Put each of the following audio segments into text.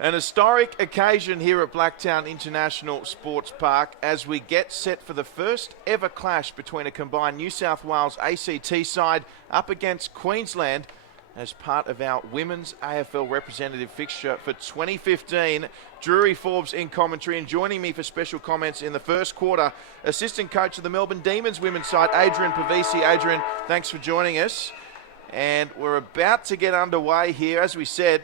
An historic occasion here at Blacktown International Sports Park as we get set for the first ever clash between a combined New South Wales ACT side up against Queensland as part of our Women's AFL representative fixture for 2015. Drury Forbes in commentary, and joining me for special comments in the first quarter, assistant coach of the Melbourne Demons women's side, Adrian Pavisi. Adrian, thanks for joining us. And we're about to get underway here. As we said,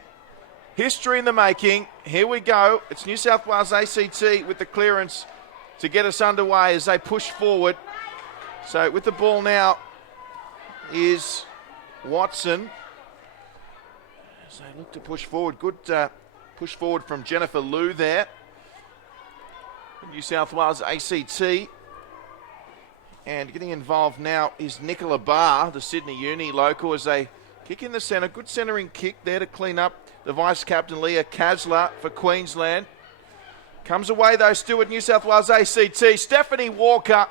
history in the making. Here we go. It's New South Wales ACT with the clearance to get us underway as they push forward. So with the ball now is Watson. As they look to push forward. Good push forward from Jennifer Liu there. New South Wales ACT. And getting involved now is Nicola Barr, the Sydney Uni local, as they kick in the centre. Good centering kick there to clean up the vice-captain, Leah Kasler, for Queensland. Comes away, though, still with New South Wales ACT. Stephanie Walker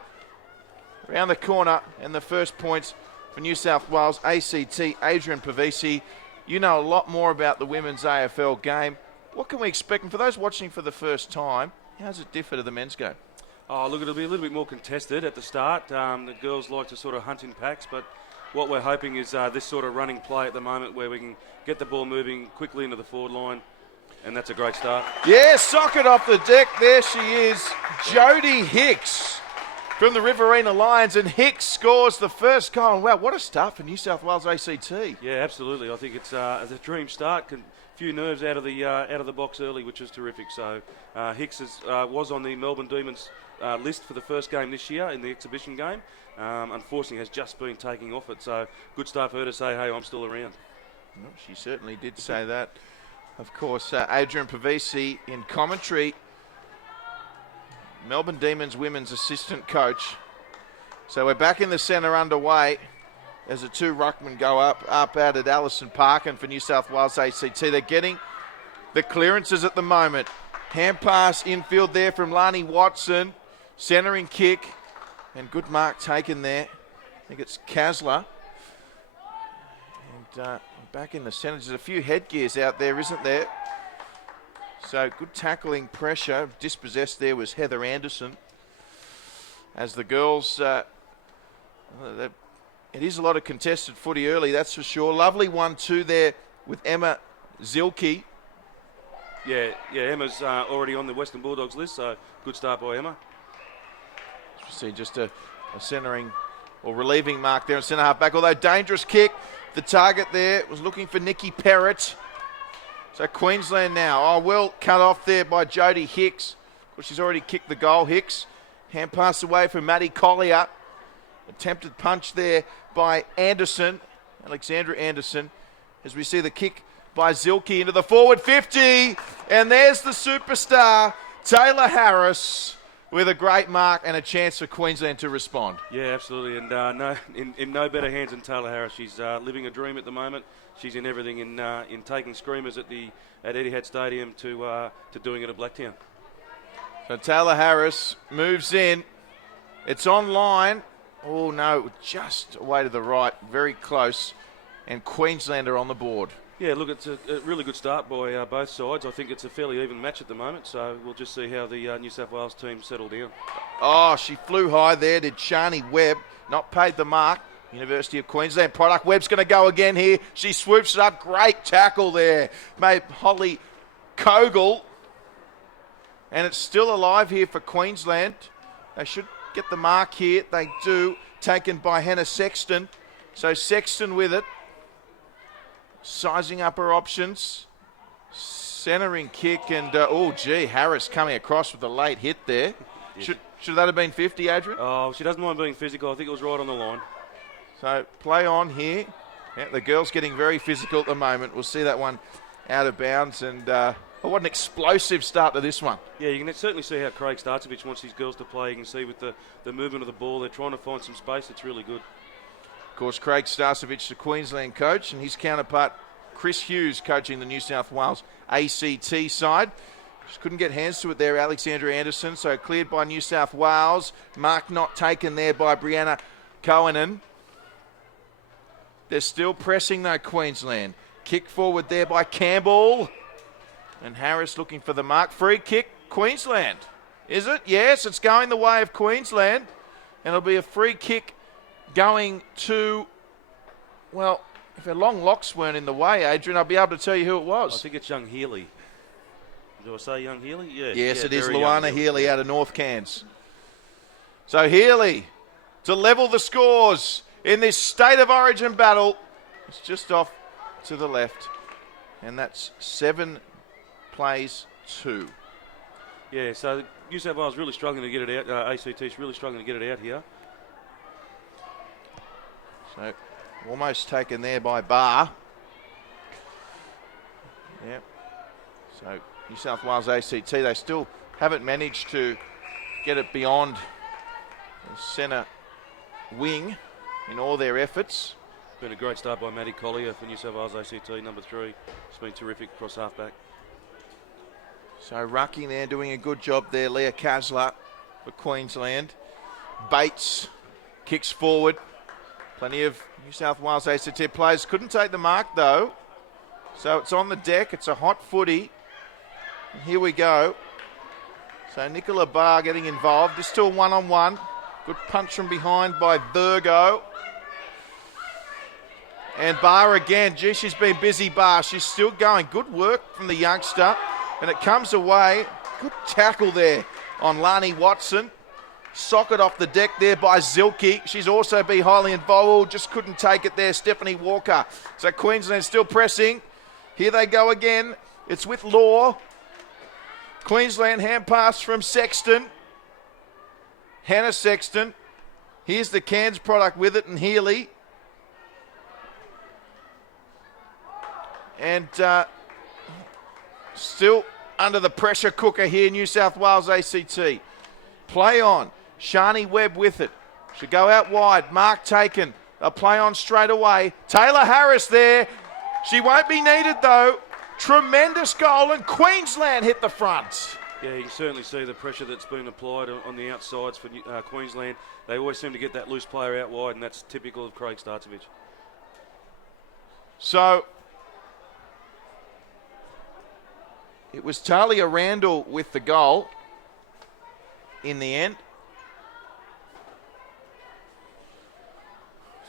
around the corner, and the first points for New South Wales ACT. Adrian Pavisi, you know a lot more about the women's AFL game. What can we expect? And for those watching for the first time, how does it differ to the men's game? Oh, look, it'll be a little bit more contested at the start. The girls like to sort of hunt in packs, but what we're hoping is this sort of running play at the moment where we can get the ball moving quickly into the forward line, and that's a great start. Yeah, socket off the deck. There she is, Jodie Hicks from the Riverina Lions, and Hicks scores the first goal. Wow, what a start for New South Wales ACT. Yeah, absolutely. I think it's a dream start. Few nerves out of the box early, which is terrific. So Hicks was on the Melbourne Demons list for the first game this year in the exhibition game. Unfortunately, has just been taking off it. So good start for her to say, "Hey, I'm still around." Well, she certainly did say that. Of course, Adrian Pavisi in commentary. Melbourne Demons women's assistant coach. So we're back in the centre underway as the two ruckmen go up at it. Alison Parkin for New South Wales ACT. They're getting the clearances at the moment. Hand pass infield there from Lani Watson. Centering kick. And good mark taken there. I think it's Kasler. And back in the centre. There's a few headgears out there, isn't there? So good tackling pressure. Dispossessed there was Heather Anderson. As the girls, it is a lot of contested footy early, that's for sure. Lovely 1-2 there with Emma Zilke. Yeah, Emma's already on the Western Bulldogs list, so good start by Emma. See just a centering or relieving mark there in centre half back, although dangerous kick. The target there was looking for Nikki Perrott. So Queensland now. Oh, well cut off there by Jodie Hicks. Of course, she's already kicked the goal, Hicks. Hand pass away from Maddie Collier. Attempted punch there by Anderson, Alexandra Anderson, as we see the kick by Zilke into the forward 50. And there's the superstar, Taylor Harris, with a great mark and a chance for Queensland to respond. Yeah, absolutely. And in no better hands than Taylor Harris. She's living a dream at the moment. She's in everything, in taking screamers at Etihad Stadium to doing it at Blacktown. So Taylor Harris moves in. It's online. Oh no, just away to the right, very close. And Queensland are on the board. Yeah, look, it's a really good start by both sides. I think it's a fairly even match at the moment, so we'll just see how the New South Wales team settle down. Oh, she flew high there, did Shani Webb. Not paid the mark. University of Queensland product. Webb's going to go again here. She swoops it up. Great tackle there. Made Holly Kogel. And it's still alive here for Queensland. They should get the mark here. They do. Taken by Hannah Sexton. So Sexton with it. Sizing up her options. Centering kick and, Harris coming across with a late hit there. Yes. Should that have been 50, Adrian? Oh, she doesn't mind being physical. I think it was right on the line. So play on here. Yeah, the girls getting very physical at the moment. We'll see that one out of bounds. And what an explosive start to this one. Yeah, you can certainly see how Craig Starcevich wants these girls to play. You can see with the movement of the ball, they're trying to find some space. It's really good. Of course, Craig Starcevich, the Queensland coach, and his counterpart, Chris Hughes, coaching the New South Wales ACT side. Just couldn't get hands to it there, Alexandra Anderson. So cleared by New South Wales. Mark not taken there by Brianna Cohenan. They're still pressing though, Queensland. Kick forward there by Campbell. And Harris looking for the mark. Free kick, Queensland. Is it? Yes, it's going the way of Queensland. And it'll be a free kick going to, well, if her long locks weren't in the way, Adrian, I'll be able to tell you who it was. I think it's young Healy. Do I say young Healy? Yeah. Yes, yeah, it is very Luana young Healy out of North Cairns. So Healy to level the scores in this State of Origin battle. It's just off to the left. And that's 7 plays 2. Yeah, so New South Wales really struggling to get it out. ACT's really struggling to get it out here. So almost taken there by Barr. Yep. So New South Wales ACT, they still haven't managed to get it beyond the centre wing in all their efforts. Been a great start by Maddie Collier for New South Wales ACT, number 3. It's been terrific across halfback. So rucking there, doing a good job there. Leah Kasler for Queensland. Bates kicks forward. Plenty of New South Wales ACT players couldn't take the mark though. So it's on the deck. It's a hot footy. And here we go. So Nicola Barr getting involved. It's still 1-on-1. Good punch from behind by Virgo. And Barr again. Gee, she's been busy, Barr. She's still going. Good work from the youngster. And it comes away. Good tackle there on Lani Watson. Socket off the deck there by Zilke. She's also been highly involved. Just couldn't take it there, Stephanie Walker. So Queensland still pressing. Here they go again. It's with Law. Queensland hand pass from Sexton. Hannah Sexton. Here's the Cairns product with it and Healy. And still under the pressure cooker here, New South Wales ACT. Play on. Shani Webb with it. Should go out wide. Mark taken. They'll play on straight away. Taylor Harris there. She won't be needed though. Tremendous goal and Queensland hit the front. Yeah, you can certainly see the pressure that's been applied on the outsides for Queensland. They always seem to get that loose player out wide, and that's typical of Craig Starcevich. So it was Talia Randall with the goal in the end.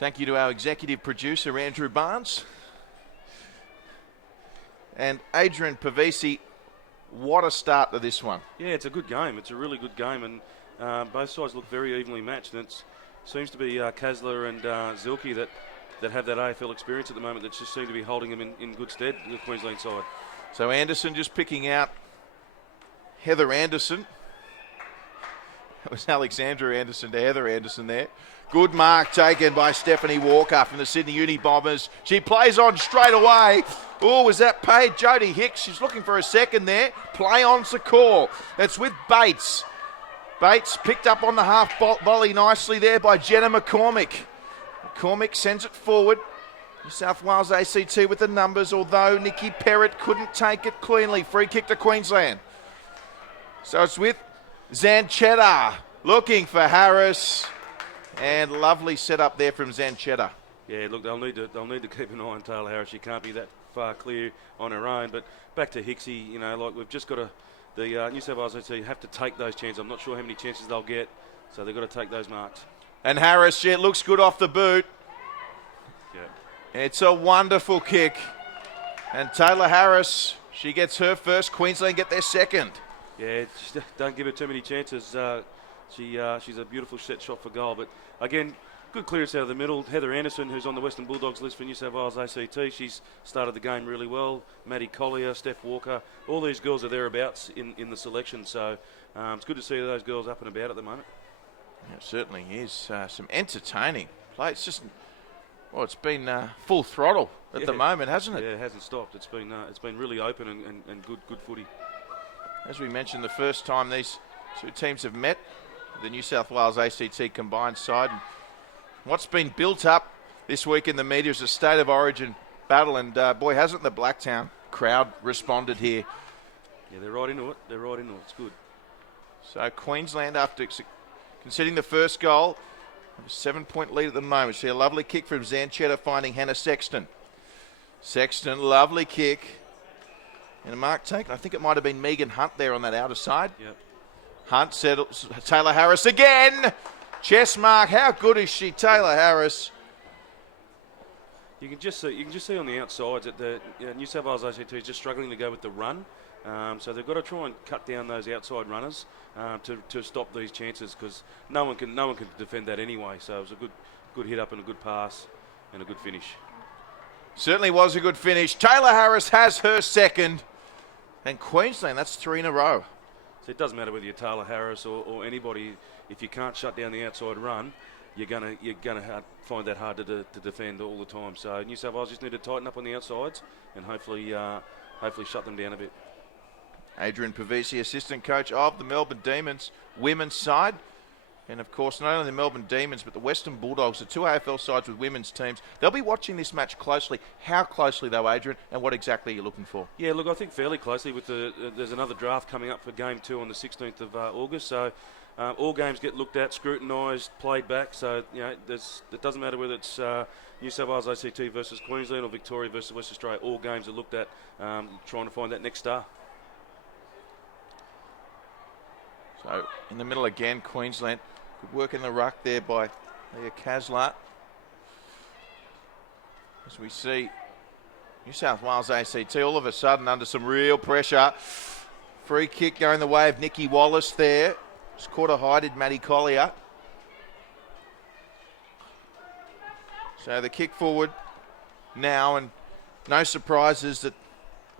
Thank you to our executive producer, Andrew Barnes. And Adrian Pavisi, what a start to this one. Yeah, it's a good game. It's a really good game, and both sides look very evenly matched. And it seems to be Kasler and Zilke that have that AFL experience at the moment that just seem to be holding them in good stead, the Queensland side. So Anderson just picking out Heather Anderson. It was Alexandra Anderson to Heather Anderson there. Good mark taken by Stephanie Walker from the Sydney Uni Bombers. She plays on straight away. Oh, was that paid? Jodie Hicks, she's looking for a second there. Play on's the call. It's with Bates. Bates picked up on the half volley nicely there by Jenna McCormick. McCormick sends it forward. New South Wales ACT with the numbers, although Nikki Perrott couldn't take it cleanly. Free kick to Queensland. So it's with Zanchetta looking for Harris. And lovely setup there from Zanchetta. Yeah, look, they'll need to keep an eye on Taylor Harris. She can't be that far clear on her own. But back to Hicksy, you know, like we've just got to, the New South Wales ACT have to take those chances. I'm not sure how many chances they'll get, so they've got to take those marks. And Harris, yeah, it looks good off the boot. Yeah. It's a wonderful kick. And Taylor Harris, she gets her first. Queensland get their second. Yeah, just don't give her too many chances. She's a beautiful set shot for goal. But again, good clearance out of the middle. Heather Anderson, who's on the Western Bulldogs list for New South Wales ACT, she's started the game really well. Maddie Collier, Steph Walker, all these girls are thereabouts in the selection. So it's good to see those girls up and about at the moment. Yeah, it certainly is. Some entertaining play. It's just, well, it's been full throttle at the moment, hasn't it? Yeah, it hasn't stopped. It's been really open and good footy. As we mentioned, the first time these two teams have met, the New South Wales ACT combined side. And what's been built up this week in the media is a State of Origin battle, and boy, hasn't the Blacktown crowd responded here. Yeah, they're right into it. It's good. So Queensland, after conceding the first goal, have a 7-point lead at the moment. See a lovely kick from Zanchetta finding Hannah Sexton. Sexton, lovely kick. And a mark taken. I think it might have been Megan Hunt there on that outer side. Yep. Hunt settles. Taylor Harris again. Chest mark. How good is she, Taylor Harris? You can just see on the outsides that the New South Wales ACT is just struggling to go with the run. So they've got to try and cut down those outside runners to stop these chances, because no one can defend that anyway. So it was a good hit up and a good pass and a good finish. Certainly was a good finish. Taylor Harris has her second. And Queensland, that's 3 in a row. So it doesn't matter whether you're Taylor Harris or anybody. If you can't shut down the outside run, you're gonna find that hard to defend all the time. So New South Wales just need to tighten up on the outsides and hopefully shut them down a bit. Adrian Pavesi, assistant coach of the Melbourne Demons women's side. And of course, not only the Melbourne Demons, but the Western Bulldogs, the two AFL sides with women's teams. They'll be watching this match closely. How closely though, Adrian, and what exactly are you looking for? Yeah, look, I think fairly closely. With there's another draft coming up for Game 2 on the 16th of August. So all games get looked at, scrutinised, played back. So it doesn't matter whether it's New South Wales ACT versus Queensland or Victoria versus West Australia. All games are looked at, trying to find that next star. So in the middle again, Queensland. Good work in the ruck there by Leah Kasler. As we see New South Wales ACT all of a sudden under some real pressure. Free kick going the way of Nikki Wallace there. Just caught a hided Maddie Collier. So the kick forward now, and no surprises that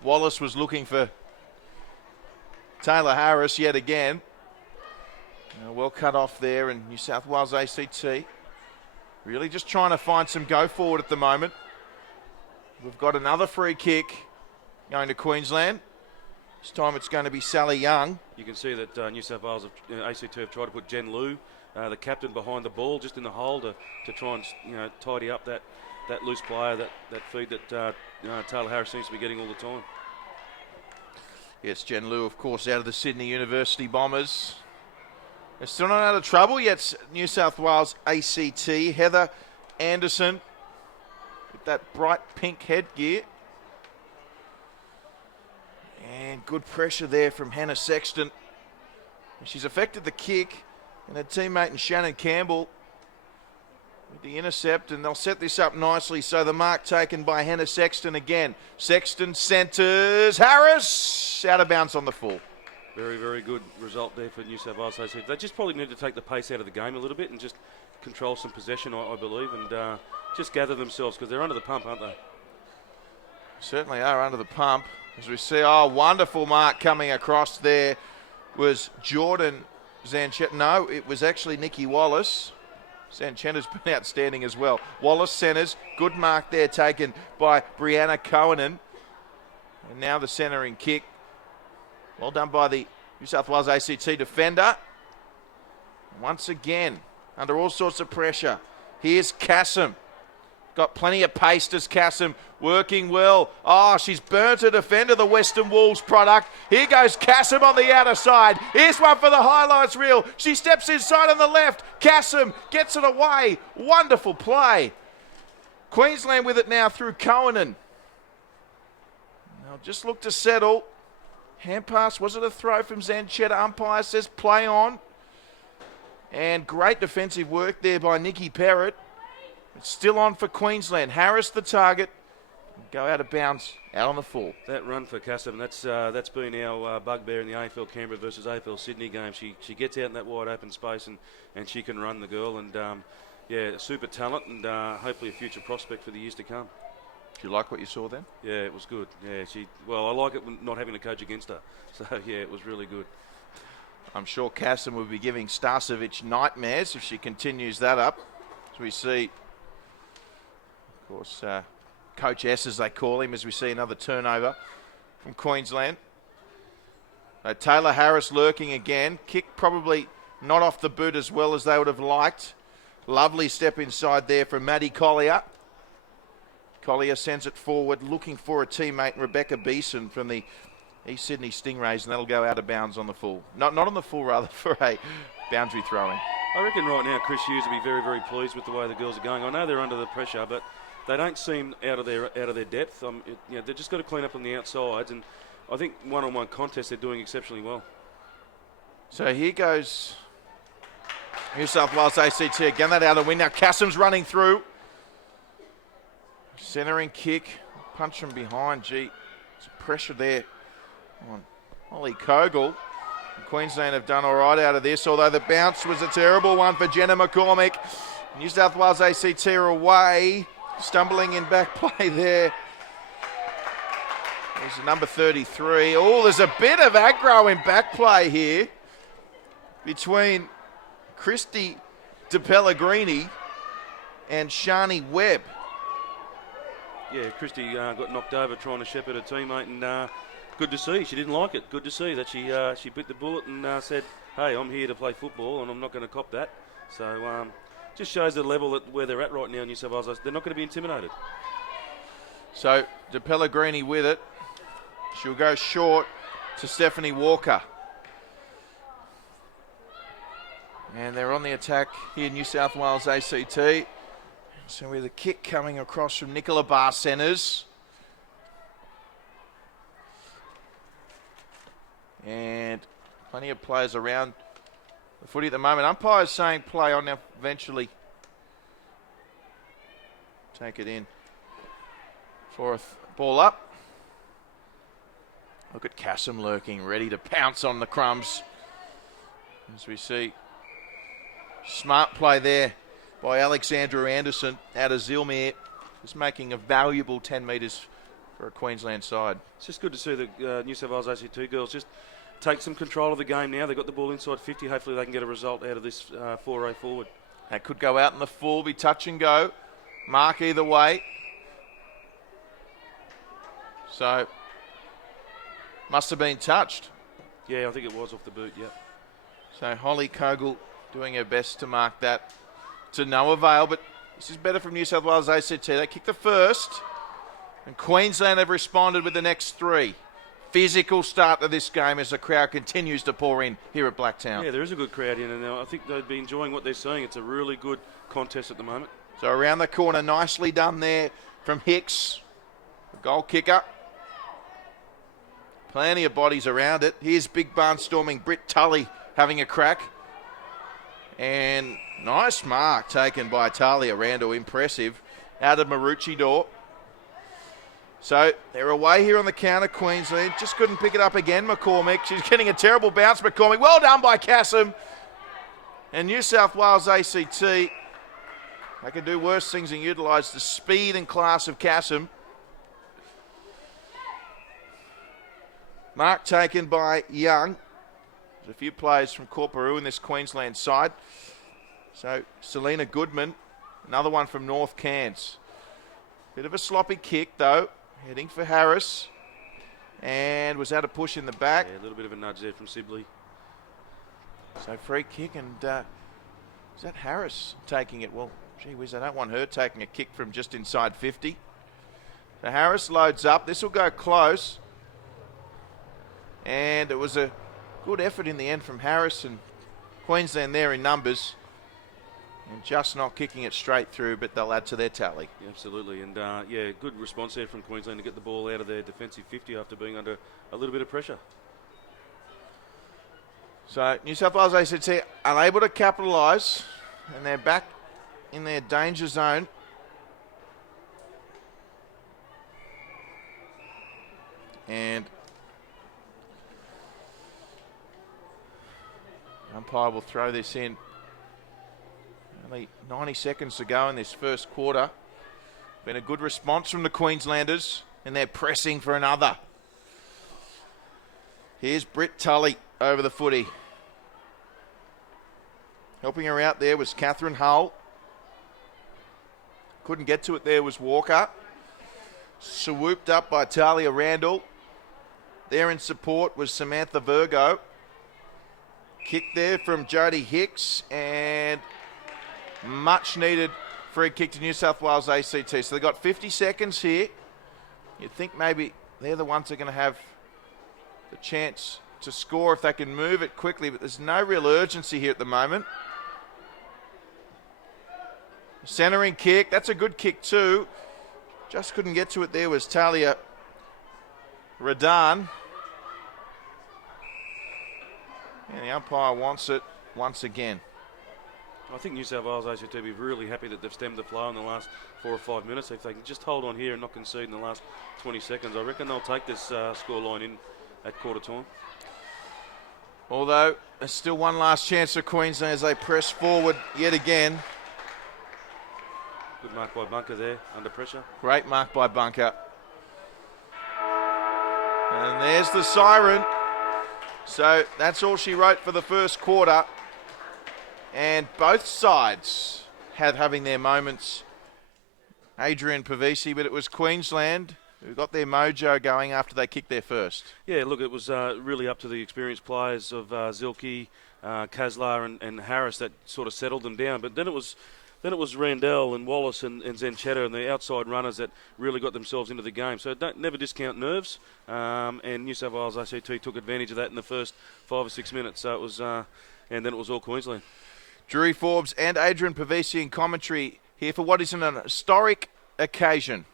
Wallace was looking for Taylor Harris yet again. Well cut off there, and New South Wales ACT really just trying to find some go forward at the moment. We've got another free kick going to Queensland. This time it's going to be Sally Young. You can see that New South Wales ACT have tried to put Jen Liu, the captain, behind the ball, just in the hole to try and tidy up that loose player, that feed that Taylor Harris seems to be getting all the time. Yes, Jen Liu, of course, out of the Sydney University Bombers. They're still not out of trouble yet, New South Wales ACT. Heather Anderson with that bright pink headgear. And good pressure there from Hannah Sexton. She's affected the kick, and her teammate and Shannon Campbell with the intercept, and they'll set this up nicely. So the mark taken by Hannah Sexton again. Sexton centres. Harris out of bounds on the full. Very, very good result there for New South Wales ACT. They just probably need to take the pace out of the game a little bit and just control some possession, I believe, and just gather themselves, because they're under the pump, aren't they? Certainly are under the pump. As we see, wonderful mark coming across there was Jordan Zanchetta. No, it was actually Nikki Wallace. Zanchetta's been outstanding as well. Wallace centres. Good mark there taken by Brianna Cohenan. And now the centering kick. Well done by the New South Wales ACT defender. Once again, under all sorts of pressure. Here's Kassem. Got plenty of pace, does Kassem. Working well. She's burnt a defender, the Western Wolves product. Here goes Kassem on the outer side. Here's one for the highlights reel. She steps inside on the left. Kassem gets it away. Wonderful play. Queensland with it now through Cohenan. Now just look to settle. Hand pass, was it a throw from Zanchetta? Umpire says play on. And great defensive work there by Nikki Perrott. It's still on for Queensland. Harris the target. Go out of bounds, out on the full. That run for Kassem, that's been our bugbear in the AFL Canberra versus AFL Sydney game. She gets out in that wide open space and she can run the girl. And super talent, and hopefully a future prospect for the years to come. Do you like what you saw then? Yeah, it was good. Yeah, I like it not having to coach against her. So yeah, it was really good. I'm sure Kassem will be giving Starcevic nightmares if she continues that up. As we see, of course, Coach S, as they call him, as we see another turnover from Queensland. Taylor Harris lurking again. Kick probably not off the boot as well as they would have liked. Lovely step inside there from Maddie Collier. Collier sends it forward, looking for a teammate, Rebecca Beeson from the East Sydney Stingrays, and that'll go out of bounds on the full. Not on the full, rather, for a boundary throw-in. I reckon right now Chris Hughes will be very, very pleased with the way the girls are going. I know they're under the pressure, but they don't seem out of their depth. They've just got to clean up on the outsides, and I think one-on-one contests they're doing exceptionally well. So here goes New South Wales ACT again. That out of the wing. Now Cassim's running through. Centering kick. Punch from behind. Gee, some pressure there on Holly Kogel. Queensland have done all right out of this, although the bounce was a terrible one for Jenna McCormick. New South Wales ACT are away. Stumbling in back play there. There's number 33. Oh, there's a bit of aggro in back play here between Christy De Pellegrini and Shani Webb. Yeah, Christy got knocked over trying to shepherd her teammate, and good to see. She didn't like it. Good to see that she bit the bullet and said, hey, I'm here to play football and I'm not going to cop that. So just shows the level at where they're at right now in New South Wales. They're not going to be intimidated. So De Pellegrini with it. She'll go short to Stephanie Walker. And they're on the attack here, New South Wales ACT. So with a kick coming across from Nicola Bar Centres. And plenty of players around the footy at the moment. Umpire's saying play on now, eventually take it in for a ball up. Look at Cassim lurking, ready to pounce on the crumbs. As we see, smart play there by Alexandra Anderson out of Zilmere. Just making a valuable 10 metres for a Queensland side. It's just good to see the New South Wales ACT girls just take some control of the game now. They've got the ball inside 50. Hopefully they can get a result out of this foray forward. That could go out in the full, be touch and go. Mark either way. So, must have been touched. Yeah, I think it was off the boot, yeah. So Holly Kogel doing her best to mark that to no avail, but this is better from New South Wales ACT. They kicked the first, and Queensland have responded with the next three. Physical start to this game as the crowd continues to pour in here at Blacktown. Yeah, there is a good crowd in, and I think they'd be enjoying what they're seeing. It's a really good contest at the moment. So around the corner, nicely done there from Hicks, the goal kicker. Plenty of bodies around it. Here's big barnstorming Britt Tully having a crack. And nice mark taken by Talia Randall. Impressive. Out of Maroochydore. So they're away here on the counter, Queensland. Just couldn't pick it up again, McCormick. She's getting a terrible bounce, McCormick. Well done by Cassim. And New South Wales ACT, they can do worse things and utilise the speed and class of Cassim. Mark taken by Young. There's a few players from Corporoo in this Queensland side. So Selena Goodman, another one from North Cairns. Bit of a sloppy kick though, heading for Harris. And was that a push in the back? Yeah, a little bit of a nudge there from Sibley. So free kick, and is that Harris taking it? Well, gee whiz, I don't want her taking a kick from just inside 50. So Harris loads up. This will go close. And it was a good effort in the end from Harris and Queensland there in numbers. And just not kicking it straight through, but they'll add to their tally. Yeah, absolutely. And, yeah, good response there from Queensland to get the ball out of their defensive 50 after being under a little bit of pressure. So New South Wales ACT unable to capitalise, and they're back in their danger zone. And umpire will throw this in. Only 90 seconds to go in this first quarter. Been a good response from the Queenslanders, and they're pressing for another. Here's Britt Tully over the footy. Helping her out there was Catherine Hull. Couldn't get to it there was Walker. Swooped up by Talia Randall. There in support was Samantha Virgo. Kick there from Jodie Hicks, and much needed free kick to New South Wales ACT. So they've got 50 seconds here. You'd think maybe they're the ones that are going to have the chance to score if they can move it quickly, but there's no real urgency here at the moment. Centering kick, that's a good kick too. Just couldn't get to it there was Talia Radan. And the umpire wants it once again. I think New South Wales ACT will be really happy that they've stemmed the flow in the last 4 or 5 minutes. If they can just hold on here and not concede in the last 20 seconds, I reckon they'll take this scoreline in at quarter time. Although, there's still one last chance for Queensland as they press forward yet again. Good mark by Bunker there, under pressure. Great mark by Bunker. And there's the siren. So that's all she wrote for the first quarter. And both sides having their moments. Adrian Pavisi, but it was Queensland who got their mojo going after they kicked their first. Yeah, look, it was really up to the experienced players of Zilke, Kaslar and Harris that sort of settled them down. But then it was Randell and Wallace and Zenchetta and the outside runners that really got themselves into the game. So never discount nerves. And New South Wales ACT took advantage of that in the first 5 or 6 minutes. So it was, and then it was all Queensland. Drury Forbes and Adrian Pavisi in commentary here for what is an historic occasion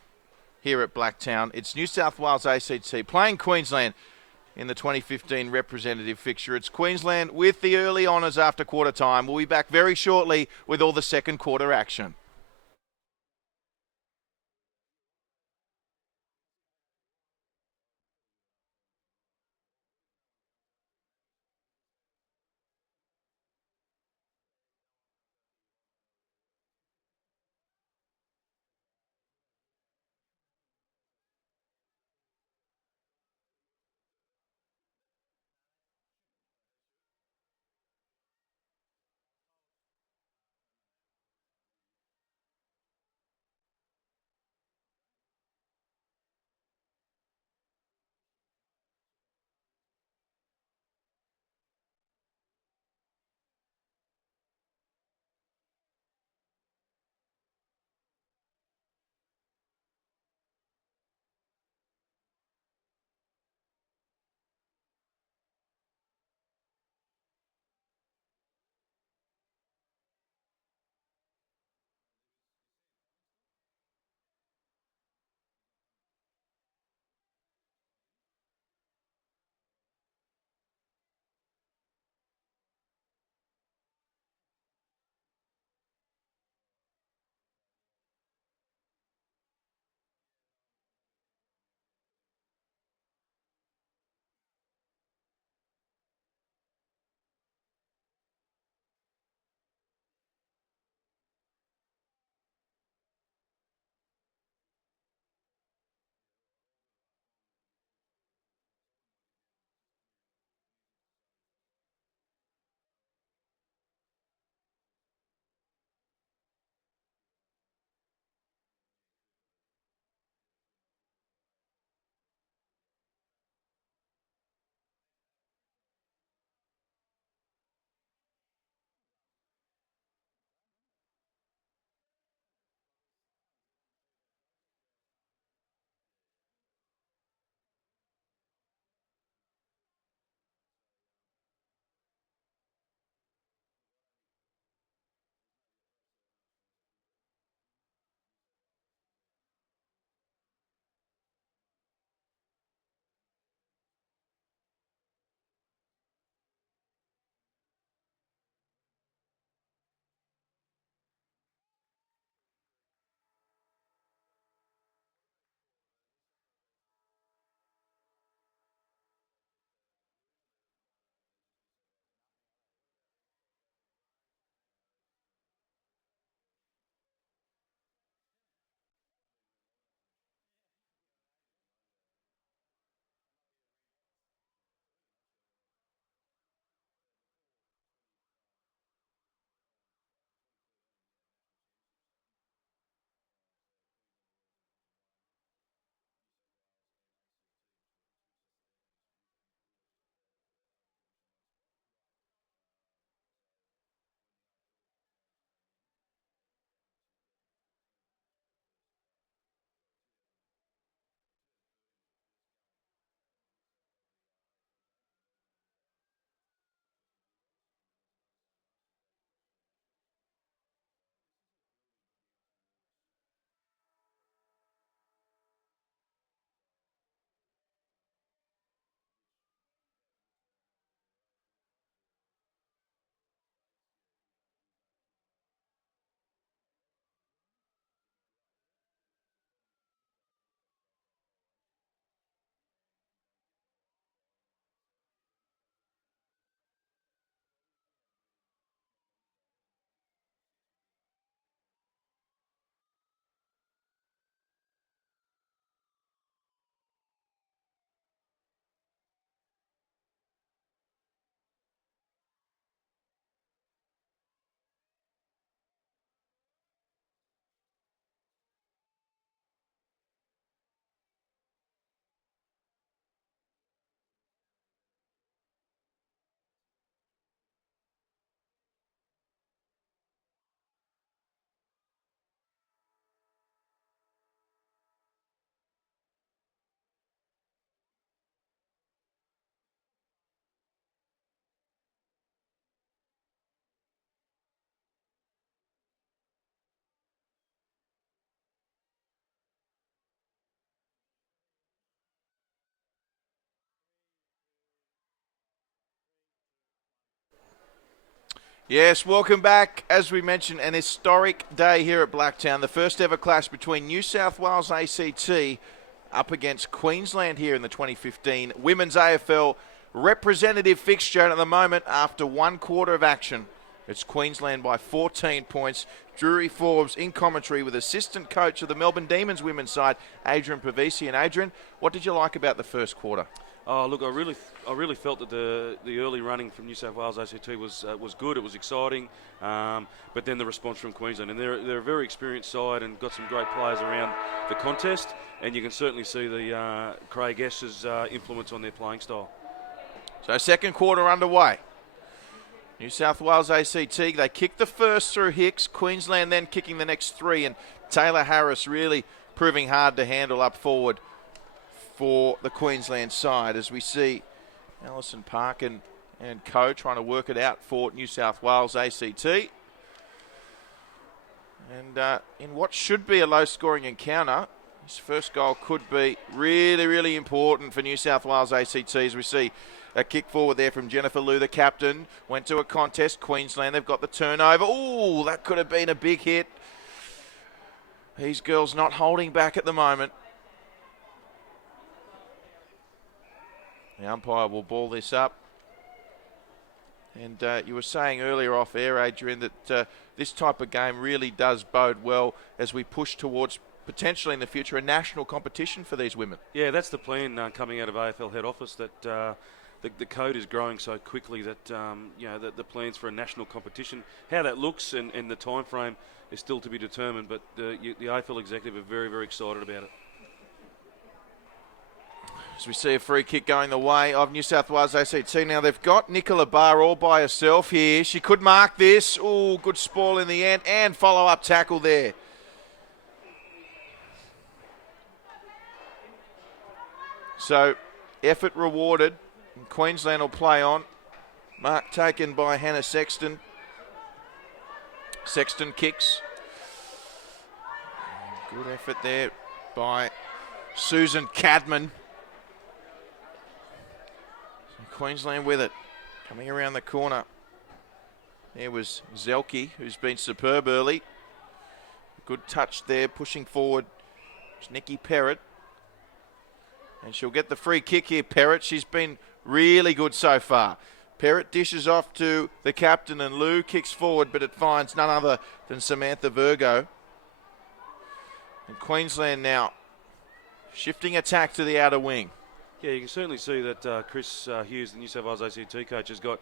here at Blacktown. It's New South Wales ACT playing Queensland in the 2015 representative fixture. It's Queensland with the early honours after quarter time. We'll be back very shortly with all the second quarter action. Yes, welcome back. As we mentioned, an historic day here at Blacktown. The first ever clash between New South Wales ACT up against Queensland here in the 2015 Women's AFL representative fixture. And at the moment, after one quarter of action, it's Queensland by 14 points. Drury Forbes in commentary with assistant coach of the Melbourne Demons women's side, Adrian Pavesi. And Adrian, what did you like about the first quarter? Oh, look, I really felt that the early running from New South Wales ACT was good. It was exciting, but then the response from Queensland, and they're a very experienced side and got some great players around the contest, and you can certainly see the Craig Es's influence on their playing style. So second quarter underway. New South Wales ACT, they kicked the first through Hicks, Queensland then kicking the next three, and Taylor Harris really proving hard to handle up forward for the Queensland side, as we see Alison Park and co trying to work it out for New South Wales ACT. And in what should be a low-scoring encounter, this first goal could be really, really important for New South Wales ACT, as we see a kick forward there from Jennifer Liu, the captain. Went to a contest. Queensland, they've got the turnover. Ooh, that could have been a big hit. These girls not holding back at the moment. The umpire will ball this up. And you were saying earlier off air, Adrian, that this type of game really does bode well as we push towards potentially in the future a national competition for these women. Yeah, that's the plan coming out of AFL head office, that the code is growing so quickly that the plans for a national competition, how that looks and the time frame is still to be determined, but the AFL executive are very, very excited about it. As we see a free kick going the way of New South Wales ACT. Now they've got Nicola Barr all by herself here. She could mark this. Oh, good spoil in the end and follow-up tackle there. So effort rewarded. And Queensland will play on. Mark taken by Hannah Sexton. Sexton kicks. Good effort there by Susan Cadman. Queensland with it, coming around the corner. There was Zelke, who's been superb early. Good touch there, pushing forward. It's Nikki Perrott. And she'll get the free kick here, Perrott. She's been really good so far. Perrott dishes off to the captain, and Lou kicks forward, but it finds none other than Samantha Virgo. And Queensland now shifting attack to the outer wing. Yeah, you can certainly see that Chris Hughes, the New South Wales ACT coach, has got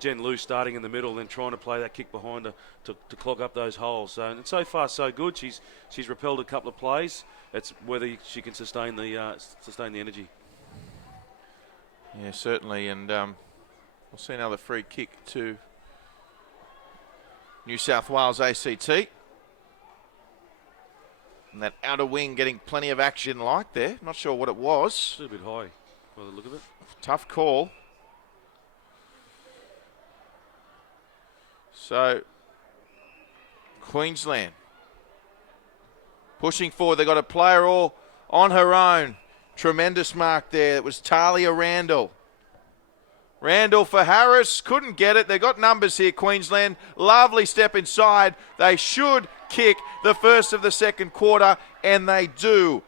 Jen Liu starting in the middle, then trying to play that kick behind her to clog up those holes. And so far, so good. She's repelled a couple of plays. It's whether she can sustain the energy. Yeah, certainly. And we'll see another free kick to New South Wales ACT. And that outer wing getting plenty of action like there. Not sure what it was. A little bit high by the look of it. Tough call. So, Queensland pushing forward. They got a player all on her own. Tremendous mark there. It was Talia Randall. Randall for Harris. Couldn't get it. They got numbers here, Queensland. Lovely step inside. They should kick the first of the second quarter, and they do.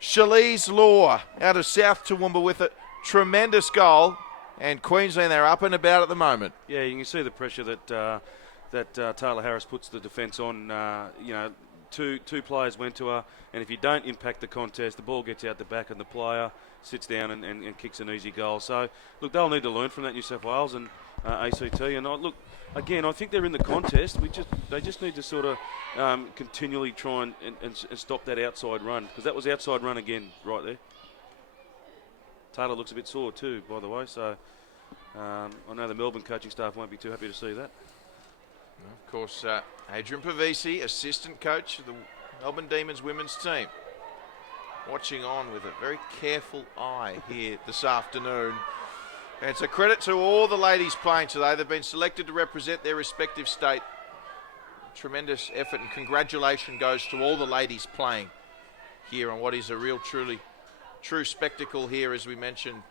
Shalise Law out of South Toowoomba with a tremendous goal, and Queensland, they're up and about at the moment. Yeah, you can see the pressure that Taylor Harris puts the defence on. Two players went to her, and if you don't impact the contest, the ball gets out the back and the player sits down and kicks an easy goal. So, look, they'll need to learn from that, New South Wales and ACT. And again, I think they're in the contest. They just need to sort of continually try and stop that outside run, because that was outside run again right there. Taylor looks a bit sore too, by the way. So I know the Melbourne coaching staff won't be too happy to see that. Of course, Adrian Pavesi, assistant coach of the Melbourne Demons women's team, watching on with a very careful eye here this afternoon. And it's a credit to all the ladies playing today. They've been selected to represent their respective state. Tremendous effort and congratulations goes to all the ladies playing here on what is a real, true spectacle here, as we mentioned,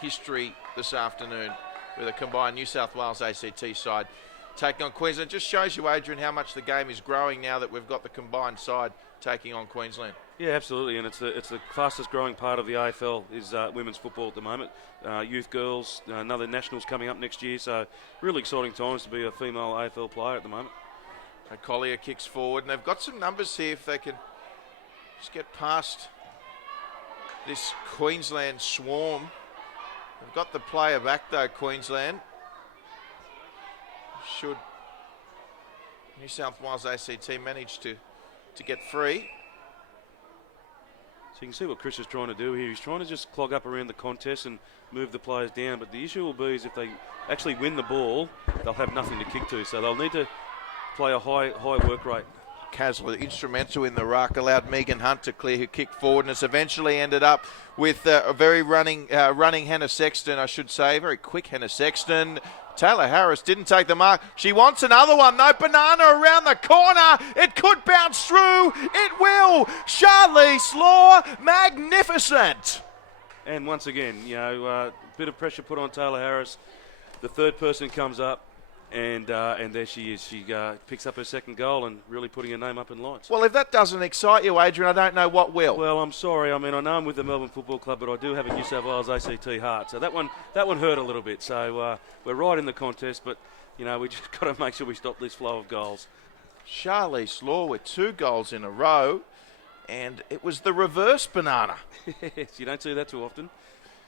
history this afternoon. with a combined New South Wales ACT side taking on Queensland. Just shows you, Adrian, how much the game is growing now that we've got the combined side taking on Queensland. Yeah, absolutely, and it's the fastest growing part of the AFL is women's football at the moment. Youth girls, another nationals coming up next year, so really exciting times to be a female AFL player at the moment. Collier kicks forward, and they've got some numbers here if they can just get past this Queensland swarm. They've got the player back though, Queensland. Should New South Wales ACT manage to get free. So you can see what Chris is trying to do here. He's trying to just clog up around the contest and move the players down, but the issue will be is if they actually win the ball, they'll have nothing to kick to, so they'll need to play a high work rate. Casler, instrumental in the ruck, allowed Megan Hunt to clear her kick forward, and it's eventually ended up with a very running Hannah Sexton, I should say, very quick Hannah Sexton. Taylor Harris didn't take the mark. She wants another one. No, Banana around the corner. It could bounce through. It will. Charlize Law, magnificent. And once again, a bit of pressure put on Taylor Harris. The third person comes up, and there she is. She picks up her second goal and really putting her name up in lights. Well, if that doesn't excite you, Adrian, I don't know what will. Well, I'm sorry. I mean, I know I'm with the Melbourne Football Club, but I do have a New South Wales ACT heart. So that one hurt a little bit. So we're right in the contest, but, we just got to make sure we stop this flow of goals. Charlize Law with 2 goals in a row, and it was the reverse Banana. Yes, you don't see that too often.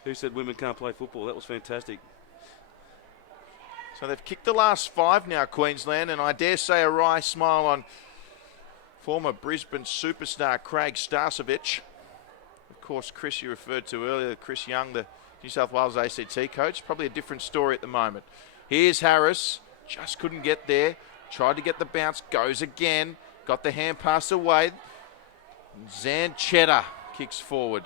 Who said women can't play football? That was fantastic. So they've kicked the last 5 now, Queensland, and I dare say a wry smile on former Brisbane superstar Craig Starcevich. Of course, Chris you referred to earlier, Chris Young, the New South Wales ACT coach. Probably a different story at the moment. Here's Harris, just couldn't get there. Tried to get the bounce, goes again. Got the hand pass away. Zanchetta kicks forward.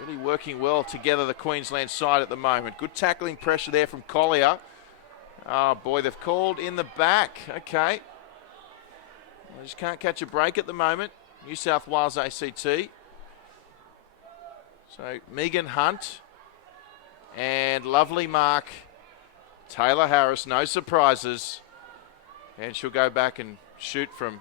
Really working well together, the Queensland side at the moment. Good tackling pressure there from Collier. Oh, boy, they've called in the back. Okay. They just can't catch a break at the moment. New South Wales ACT. So, Megan Hunt and lovely mark. Taylor Harris, no surprises. And she'll go back and shoot from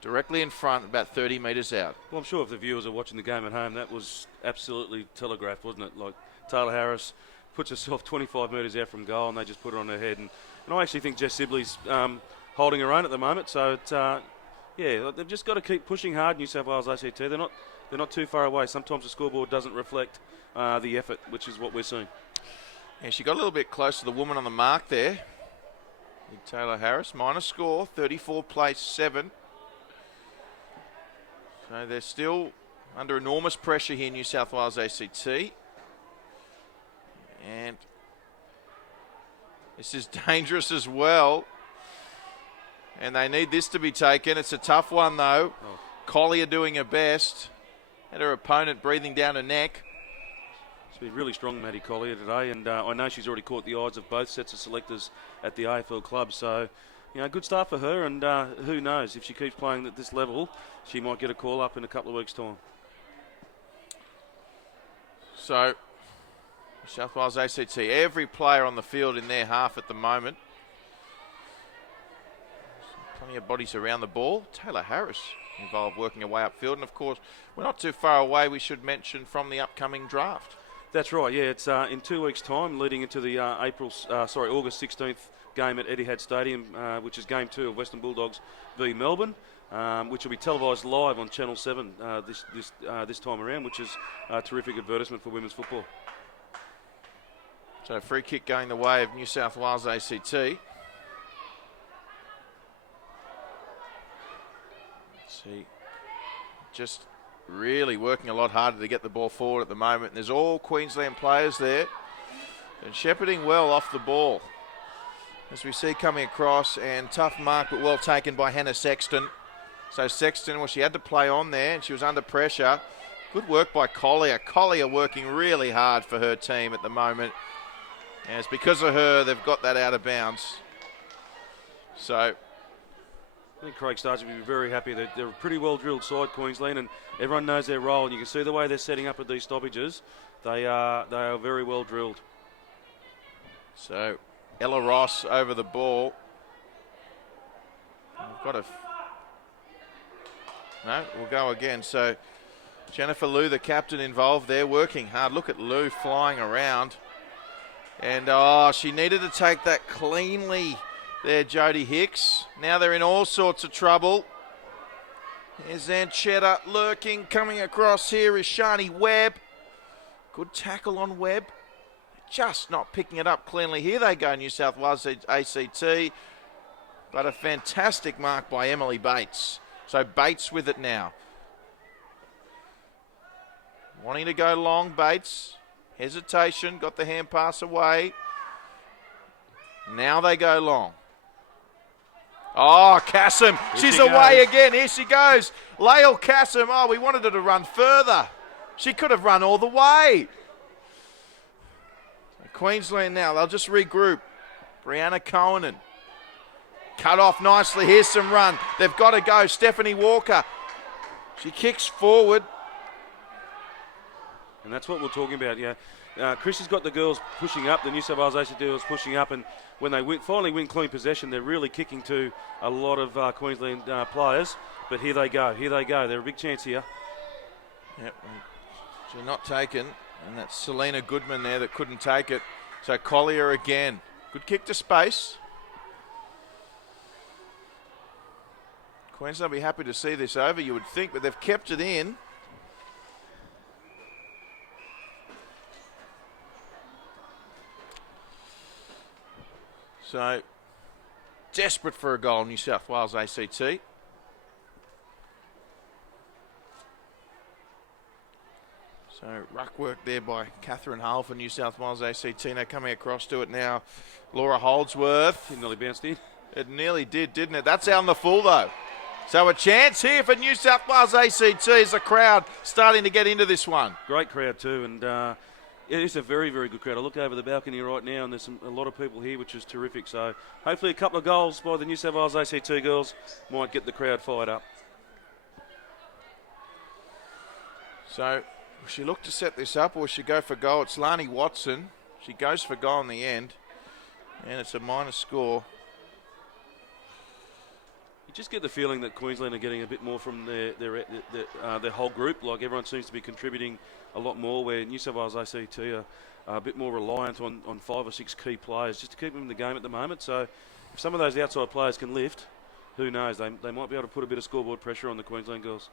directly in front, about 30 metres out. Well, I'm sure if the viewers are watching the game at home, that was absolutely telegraphed, wasn't it? Like, Taylor Harris puts herself 25 metres out from goal, and they just put her on her head. And I actually think Jess Sibley's holding her own at the moment. So it's, they've just got to keep pushing hard. New South Wales ACT. They're not too far away. Sometimes the scoreboard doesn't reflect the effort, which is what we're seeing. Yeah, she got a little bit close to the woman on the mark there. Big Taylor Harris, minor score, 34 place 7. So they're still under enormous pressure here, New South Wales ACT. And this is dangerous as well. And they need this to be taken. It's a tough one, though. Oh. Collier doing her best. And her opponent breathing down her neck. She's been really strong, Maddie Collier, today. And I know she's already caught the eyes of both sets of selectors at the AFL club. So, good start for her. And who knows, if she keeps playing at this level, she might get a call up in a couple of weeks' time. So, South Wales ACT, every player on the field in their half at the moment. Plenty of bodies around the ball. Taylor Harris involved working her way upfield. And, of course, we're not too far away, we should mention, from the upcoming draft. That's right, yeah. It's in 2 weeks' time, leading into the August 16th game at Etihad Stadium, which is Game 2 of Western Bulldogs v Melbourne, which will be televised live on Channel 7 this time around, which is a terrific advertisement for women's football. So free kick going the way of New South Wales ACT. Let's see, just really working a lot harder to get the ball forward at the moment. There's all Queensland players there and shepherding well off the ball. As we see coming across, and tough mark but well taken by Hannah Sexton. So Sexton, well, she had to play on there and she was under pressure. Good work by Collier. Collier working really hard for her team at the moment. And it's because of her they've got that out of bounds. So I think Craig Starch will be very happy. They're a pretty well-drilled side, Queensland, and everyone knows their role. And you can see the way they're setting up at these stoppages. They are very well-drilled. So Ella Ross over the ball. We've got no, we'll go again. So Jennifer Liu, the captain, involved there, working hard. Look at Liu flying around. And, she needed to take that cleanly there, Jodie Hicks. Now they're in all sorts of trouble. There's Zanchetta lurking. Coming across here is Shani Webb. Good tackle on Webb. Just not picking it up cleanly. Here they go, New South Wales ACT. But a fantastic mark by Emily Bates. So Bates with it now. Wanting to go long, Bates. Hesitation, got the hand pass away. Now they go long. Oh, Kassam, she's away again. Here she goes. Lael Kassam, we wanted her to run further. She could have run all the way. Queensland now, they'll just regroup. Brianna Cohen cut off nicely. Here's some run. They've got to go. Stephanie Walker. She kicks forward. And that's what we're talking about, yeah. Chris has got the girls pushing up, the New South Wales ACT girls pushing up, and when they finally win clean possession, they're really kicking to a lot of Queensland players. But here they go. They're a big chance here. Yep, she's not taken, and that's Selena Goodman there that couldn't take it. So Collier again. Good kick to space. Queensland will be happy to see this over, you would think, but they've kept it in. So, desperate for a goal, New South Wales ACT. So, ruck work there by Catherine Hull for New South Wales ACT. Now coming across to it now, Laura Holdsworth. It nearly bounced in. It nearly did, didn't it? That's out on the full, though. So a chance here for New South Wales ACT as the crowd starting to get into this one. Great crowd too, and it is a very, very good crowd. I look over the balcony right now, and there's a lot of people here, which is terrific. So hopefully a couple of goals by the New South Wales ACT girls might get the crowd fired up. So will she look to set this up, or will she go for goal? It's Lani Watson. She goes for goal in the end, and it's a minor score. You just get the feeling that Queensland are getting a bit more from their whole group. Like everyone seems to be contributing a lot more, where New South Wales ACT are a bit more reliant on 5 or 6 key players just to keep them in the game at the moment. So if some of those outside players can lift, who knows? They might be able to put a bit of scoreboard pressure on the Queensland girls.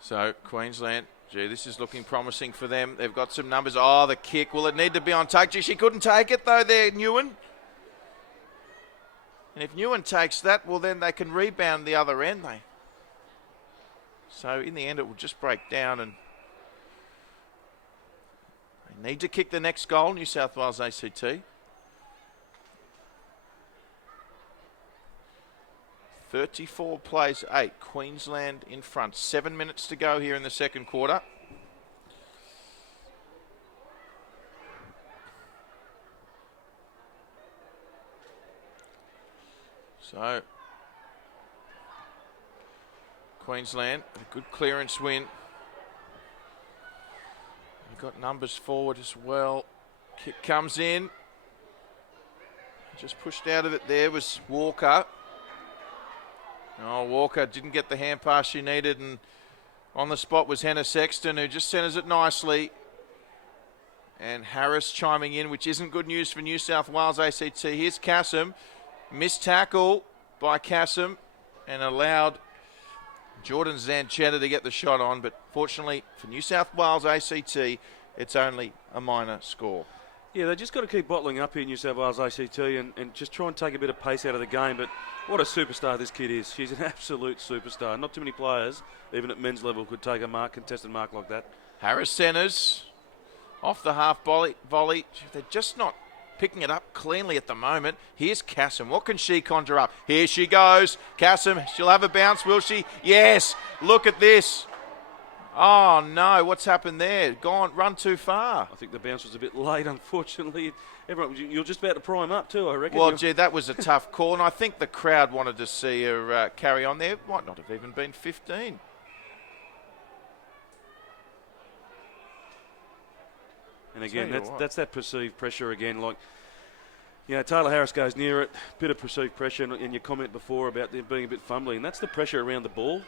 So Queensland, this is looking promising for them. They've got some numbers. Oh, the kick. Will it need to be on take? She couldn't take it though there, Nguyen. And if Nguyen takes that, well, then they can rebound the other end. So in the end, it will just break down, and they need to kick the next goal, New South Wales ACT. 34 plays 8. Queensland in front. 7 minutes to go here in the second quarter. So, Queensland, a good clearance win. We've got numbers forward as well. Kick comes in. Just pushed out of it there was Walker. Oh, Walker didn't get the hand pass she needed, and on the spot was Hannah Sexton, who just centres it nicely. And Harris chiming in, which isn't good news for New South Wales ACT. Here's Kassam. Missed tackle by Kassam and allowed Jordan Zanchetta to get the shot on, but fortunately for New South Wales ACT, it's only a minor score. Yeah, they just got to keep bottling up here, New South Wales ACT, and just try and take a bit of pace out of the game. But what a superstar this kid is. She's an absolute superstar. Not too many players, even at men's level, could take a contested mark like that. Harris centres off the half volley. They're just not picking it up cleanly at the moment. Here's Kassam. What can she conjure up? Here she goes. Kassam, she'll have a bounce, will she? Yes. Look at this. Oh, no. What's happened there? Run too far. I think the bounce was a bit late, unfortunately. Everyone, you're just about to prime up too, I reckon. Well, that was a tough call, and I think the crowd wanted to see her carry on there. It might not have even been 15. And again, Tell you what. that's that perceived pressure again. Like, Taylor Harris goes near it, bit of perceived pressure, and your comment before about them being a bit fumbly, and that's the pressure around the ball.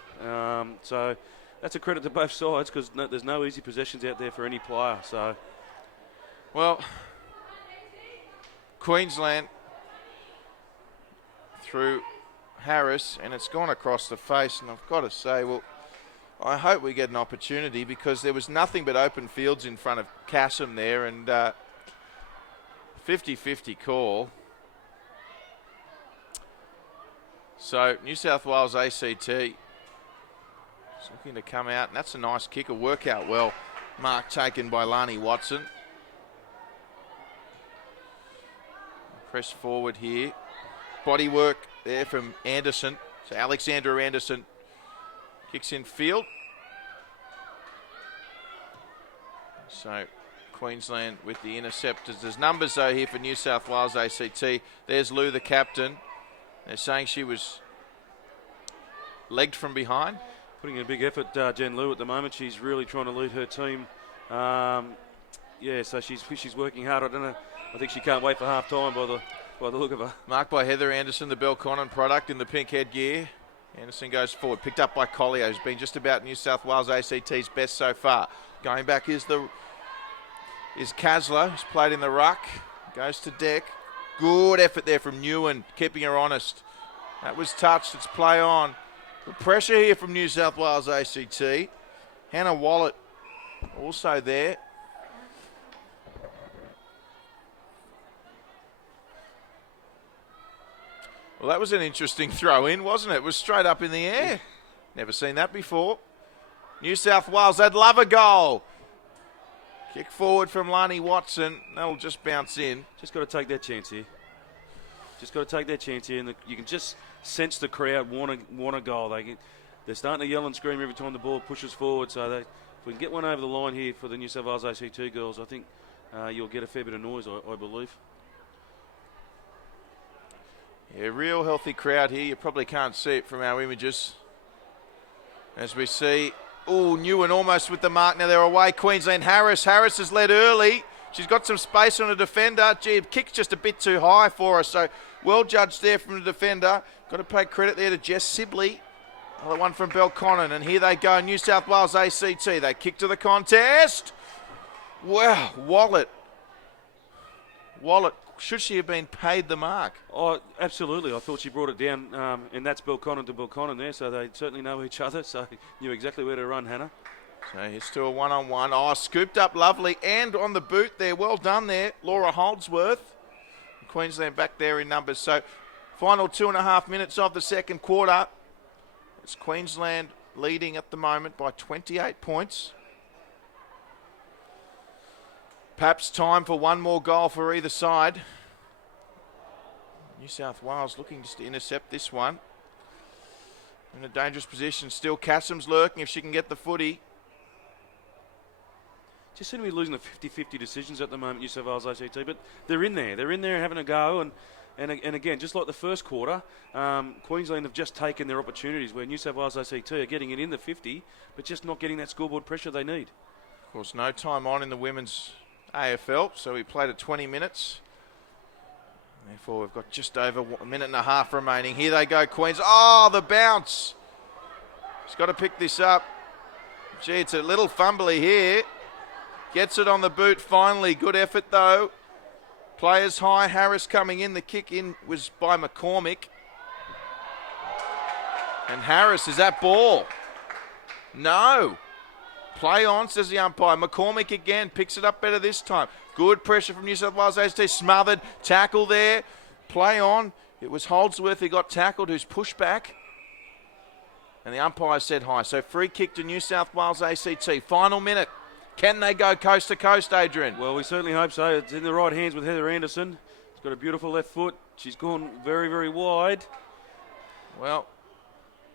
So that's a credit to both sides, because there's no easy possessions out there for any player. So, well, Queensland through Harris, and it's gone across the face, and I've got to say, well, I hope we get an opportunity, because there was nothing but open fields in front of Kassam there, and 50-50 call. So New South Wales ACT is looking to come out, and that's a nice kick, a work out well. Mark taken by Lani Watson. Press forward here. Body work there from Anderson. So Alexander Anderson kicks in field. So Queensland with the interceptors. There's numbers though here for New South Wales ACT. There's Lou, the captain. They're saying she was legged from behind. putting in a big effort, Jen Lou, at the moment. She's really trying to lead her team. So she's working hard. I don't know. I think she can't wait for half time by the look of her. Marked by Heather Anderson, the Belconnen product in the pink headgear. Anderson goes forward, picked up by Collier, who's been just about New South Wales ACT's best so far. Going back is Kasler, who's played in the ruck. Goes to deck. Good effort there from Newen, keeping her honest. That was touched. It's play on. Good pressure here from New South Wales ACT. Hannah Wallet also there. Well, that was an interesting throw in, wasn't it? It was straight up in the air. Never seen that before. New South Wales, they'd love a goal. Kick forward from Lani Watson. That'll just bounce in. Just got to take that chance here. And you can just sense the crowd want a goal. They're starting to yell and scream every time the ball pushes forward. So if we can get one over the line here for the New South Wales ACT girls, I think you'll get a fair bit of noise, I believe. Yeah, real healthy crowd here. You probably can't see it from our images. As we see, Newen almost with the mark. Now they're away. Queensland, Harris has led early. She's got some space on a defender. Gee, kick's just a bit too high for her. So well judged there from the defender. Got to pay credit there to Jess Sibley. Another one from Belconnen. And here they go, New South Wales ACT. They kick to the contest. Wow, Wallet. Should she have been paid the mark? Oh, absolutely. I thought she brought it down, and that's Belconnen to Belconnen there, so they certainly know each other, so knew exactly where to run, Hannah. So here's to a one-on-one. Scooped up lovely, and on the boot there. Well done there, Laura Holdsworth. Queensland back there in numbers. So final 2.5 minutes of the second quarter. It's Queensland leading at the moment by 28 points. Perhaps time for one more goal for either side. New South Wales looking just to intercept this one. In a dangerous position still. Kassam's lurking if she can get the footy. Just seem to be losing the 50-50 decisions at the moment, New South Wales ACT, but they're in there. They're in there and having a go. And again, just like the first quarter, Queensland have just taken their opportunities where New South Wales ACT are getting it in the 50, but just not getting that scoreboard pressure they need. Of course, no time on in the women's AFL, so we played at 20 minutes. Therefore, we've got just over a minute and a half remaining. Here they go, Queens. Oh, the bounce. She's got to pick this up. Gee, it's a little fumbly here. Gets it on the boot finally. Good effort, though. Players high. Harris coming in. The kick in was by McCormick. And Harris, is that ball? No. Play on, says the umpire. McCormick again picks it up better this time. Good pressure from New South Wales ACT. Smothered. Tackle there. Play on. It was Holdsworth who got tackled, who's pushed back. And the umpire said high. So free kick to New South Wales ACT. Final minute. Can they go coast to coast, Adrian? Well, we certainly hope so. It's in the right hands with Heather Anderson. She's got a beautiful left foot. She's gone very, very wide. Well,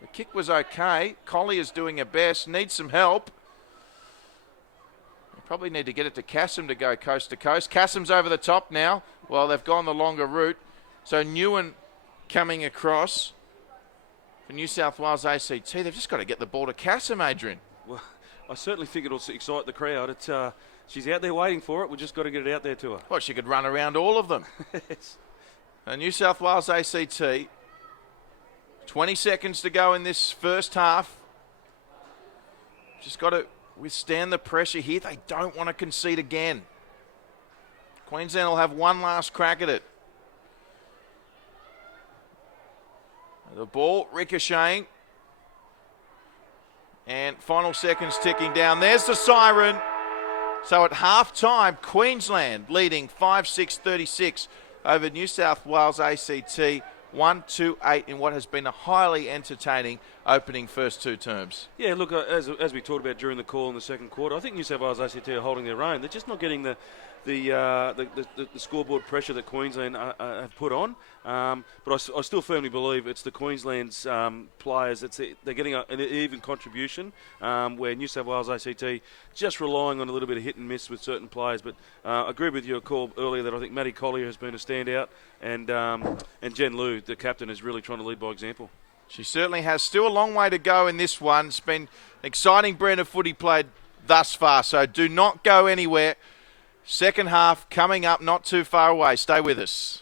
the kick was okay. Collier's doing her best. Needs some help. Probably need to get it to Kassam to go coast to coast. Kassam's over the top now. Well, they've gone the longer route. So Newen coming across for New South Wales ACT. They've just got to get the ball to Kassam, Adrian. Well, I certainly think it'll excite the crowd. She's out there waiting for it. We've just got to get it out there to her. Well, she could run around all of them. Yes. New South Wales ACT, 20 seconds to go in this first half. Just got to withstand the pressure here. They don't want to concede again. Queensland will have one last crack at it. The ball ricocheting. And final seconds ticking down. There's the siren. So at half-time, Queensland leading 5-6-36 over New South Wales ACT 1-2-8 in what has been a highly entertaining opening first two terms. Yeah, look, as we talked about during the call in the second quarter, I think New South Wales ACT are holding their own. They're just not getting the scoreboard pressure that Queensland have put on. But I still firmly believe it's the Queensland's players. They're getting an even contribution, where New South Wales ACT just relying on a little bit of hit and miss with certain players. But I agree with your call earlier that I think Maddie Collier has been a standout, and Jen Liu, the captain, is really trying to lead by example. She certainly has. Still a long way to go in this one. It's been an exciting brand of footy played thus far, so do not go anywhere. Second half coming up not too far away. Stay with us.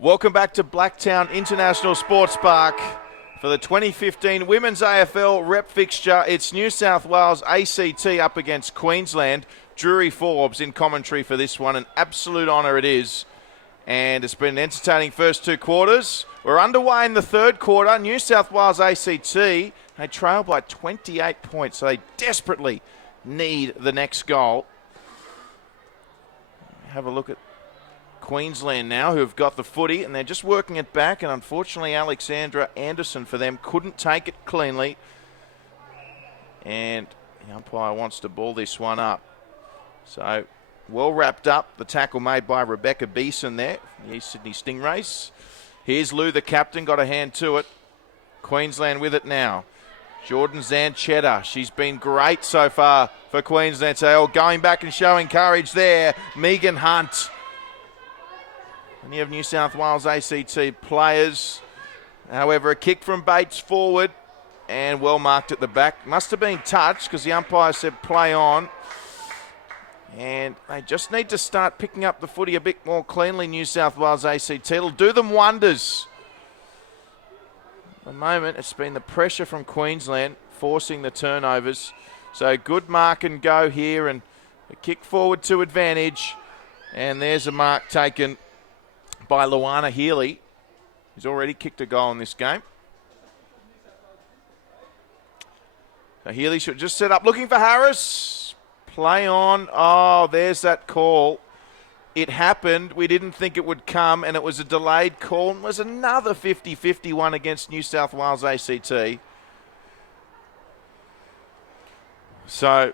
Welcome back to Blacktown International Sports Park for the 2015 Women's AFL rep fixture. It's New South Wales ACT up against Queensland. Drury Forbes in commentary for this one. An absolute honour it is. And it's been an entertaining first two quarters. We're underway in the third quarter. New South Wales ACT, they trail by 28 points, so they desperately need the next goal. Have a look at Queensland now, who have got the footy, and they're just working it back, and unfortunately Alexandra Anderson for them couldn't take it cleanly. And the umpire wants to ball this one up. So, well wrapped up, the tackle made by Rebecca Beeson there, the East Sydney Stingrays. Here's Lou, the captain, got a hand to it. Queensland with it now. Jordan Zanchetta, she's been great so far for Queensland. So going back and showing courage there. Megan Hunt. And you have New South Wales ACT players. However, a kick from Bates forward and well marked at the back. Must have been touched because the umpire said play on. And they just need to start picking up the footy a bit more cleanly, New South Wales ACT. It'll do them wonders. At the moment, it's been the pressure from Queensland forcing the turnovers. So good mark and go here, and a kick forward to advantage. And there's a mark taken by Luana Healy, who's already kicked a goal in this game. So Healy should just set up, looking for Harris. Play on. Oh, there's that call. It happened. We didn't think it would come, and it was a delayed call. And it was another 50-50 one against New South Wales ACT. So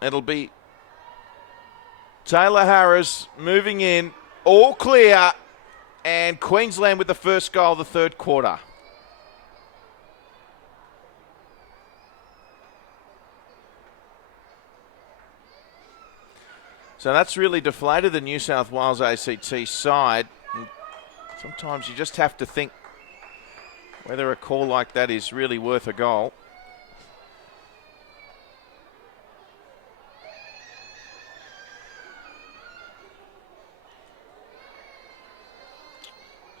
it'll be Taylor Harris moving in. All clear, and Queensland with the first goal of the third quarter. So that's really deflated the New South Wales ACT side. And sometimes you just have to think whether a call like that is really worth a goal.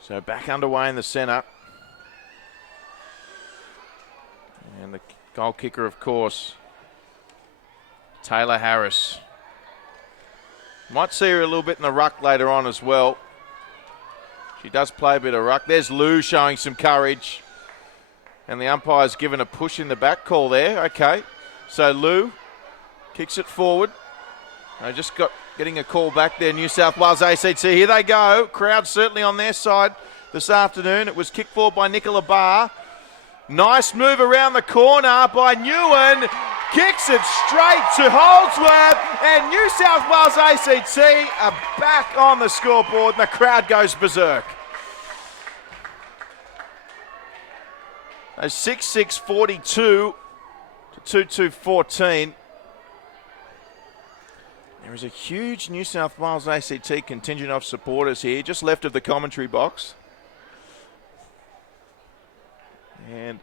So back underway in the centre. And the goal kicker, of course, Taylor Harris. Might see her a little bit in the ruck later on as well. She does play a bit of ruck. There's Lou showing some courage. And the umpire's given a push in the back call there. Okay. So Lou kicks it forward. They just getting a call back there, New South Wales ACT. Here they go. Crowd certainly on their side this afternoon. It was kicked forward by Nicola Barr. Nice move around the corner by Newen. Kicks it straight to Holdsworth. And New South Wales ACT are back on the scoreboard, and the crowd goes berserk. A 6-6-42 to 2-2-14. There is a huge New South Wales ACT contingent of supporters here, just left of the commentary box. And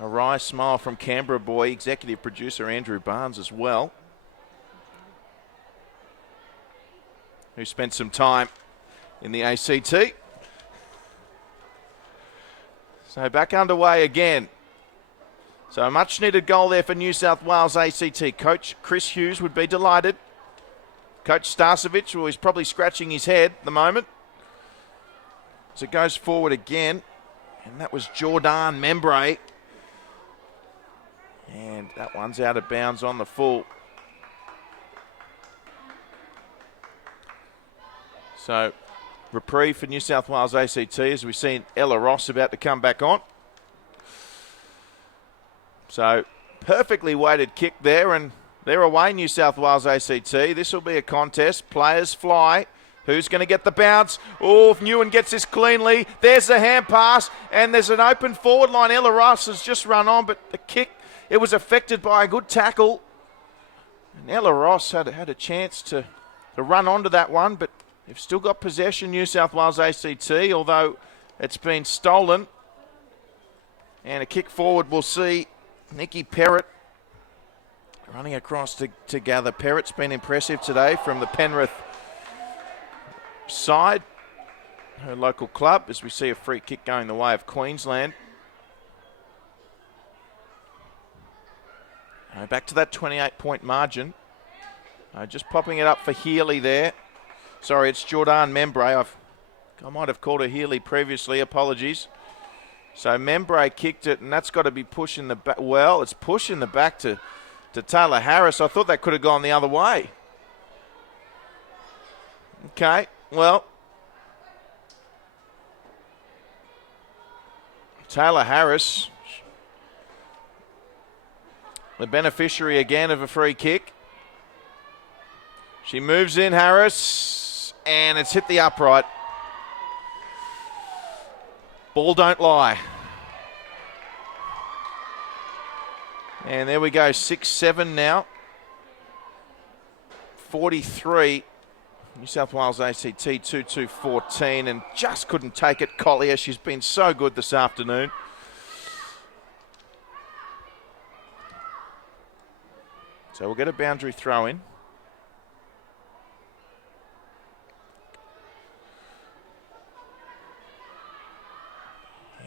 a wry smile from Canberra boy, executive producer Andrew Barnes as well, who spent some time in the ACT. So back underway again. So a much needed goal there for New South Wales ACT. Coach Chris Hughes would be delighted. Coach Starcevic, well, he's probably scratching his head at the moment. As it goes forward again. And that was Jordan Membray. And that one's out of bounds on the full. So reprieve for New South Wales ACT as we've seen Ella Ross about to come back on. So perfectly weighted kick there, and they're away, New South Wales ACT. This will be a contest. Players fly. Who's going to get the bounce? Oh, if Newen gets this cleanly. There's the hand pass, and there's an open forward line. Ella Ross has just run on, but the kick, it was affected by a good tackle. And Ella Ross had a chance to run onto that one, but they've still got possession, New South Wales ACT, although it's been stolen. And a kick forward, we'll see Nikki Perrott running across to gather. Perrott's been impressive today from the Penrith side, her local club, as we see a free kick going the way of Queensland. Back to that 28-point margin. Just popping it up for Healy there. Sorry, it's Jordan Membray. I might have called her Healy previously. Apologies. So Membray kicked it, and that's got to be pushing the back. Well, it's pushing the back to Taylor Harris. I thought that could have gone the other way. Okay, well, Taylor Harris, the beneficiary again of a free kick. She moves in, Harris, and it's hit the upright. Ball don't lie. And there we go, 6-7 now. 43. New South Wales ACT 2-2-14, and just couldn't take it. Collier, she's been so good this afternoon. So we'll get a boundary throw in.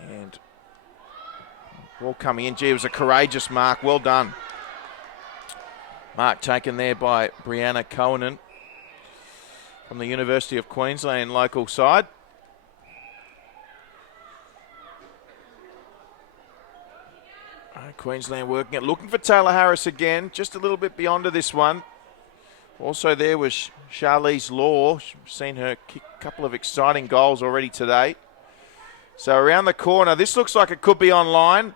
And ball coming in. Gee, it was a courageous mark. Well done. Mark taken there by Brianna Cohen from the University of Queensland local side. Queensland working it, looking for Taylor Harris again, just a little bit beyond to this one. Also there was Charlize Law. Seen her kick a couple of exciting goals already today. So around the corner, this looks like it could be online.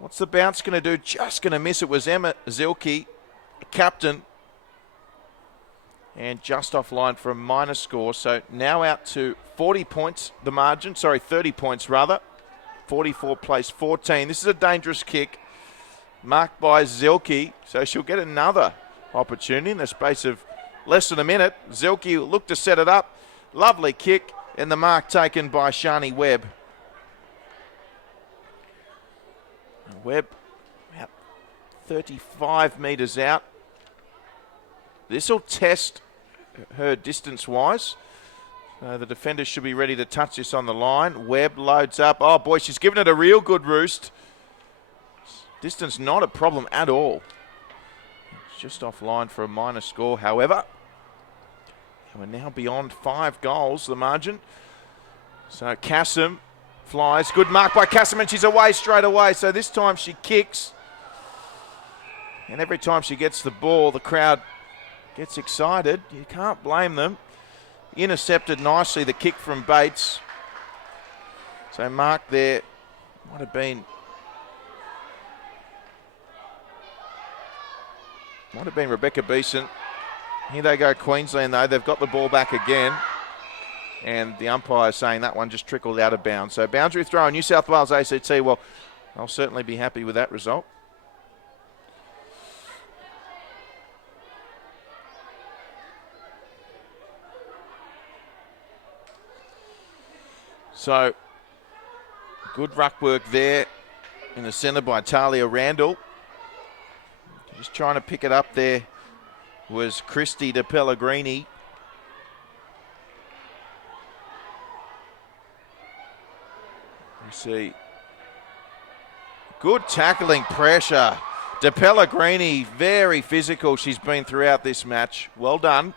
What's the bounce going to do? Just going to miss. It was Emma Zilke, captain, and just offline for a minor score. So now out to 40 points, the margin. Sorry, 30 points rather. 44 plays 14. This is a dangerous kick marked by Zilke, so she'll get another opportunity in the space of less than a minute. Zilke will look to set it up. Lovely kick, and the mark taken by Shani Webb. Webb about 35 metres out. This will test her distance-wise. The defenders should be ready to touch this on the line. Webb loads up. Oh, boy, she's given it a real good roost. Distance not a problem at all. It's just offline for a minor score, however. We're now beyond 5 goals, the margin. So Kassam flies. Good mark by Kassam, and she's away straight away. So this time she kicks. And every time she gets the ball, the crowd gets excited. You can't blame them. Intercepted nicely, the kick from Bates. So mark there might have been Rebecca Beeson. Here they go, Queensland, though. They've got the ball back again. And the umpire saying that one just trickled out of bounds. So boundary throw, New South Wales ACT. Well, I'll certainly be happy with that result. So, good ruck work there in the centre by Talia Randall. Just trying to pick it up there was Christy De Pellegrini. You see, good tackling pressure. De Pellegrini, very physical she's been throughout this match. Well done.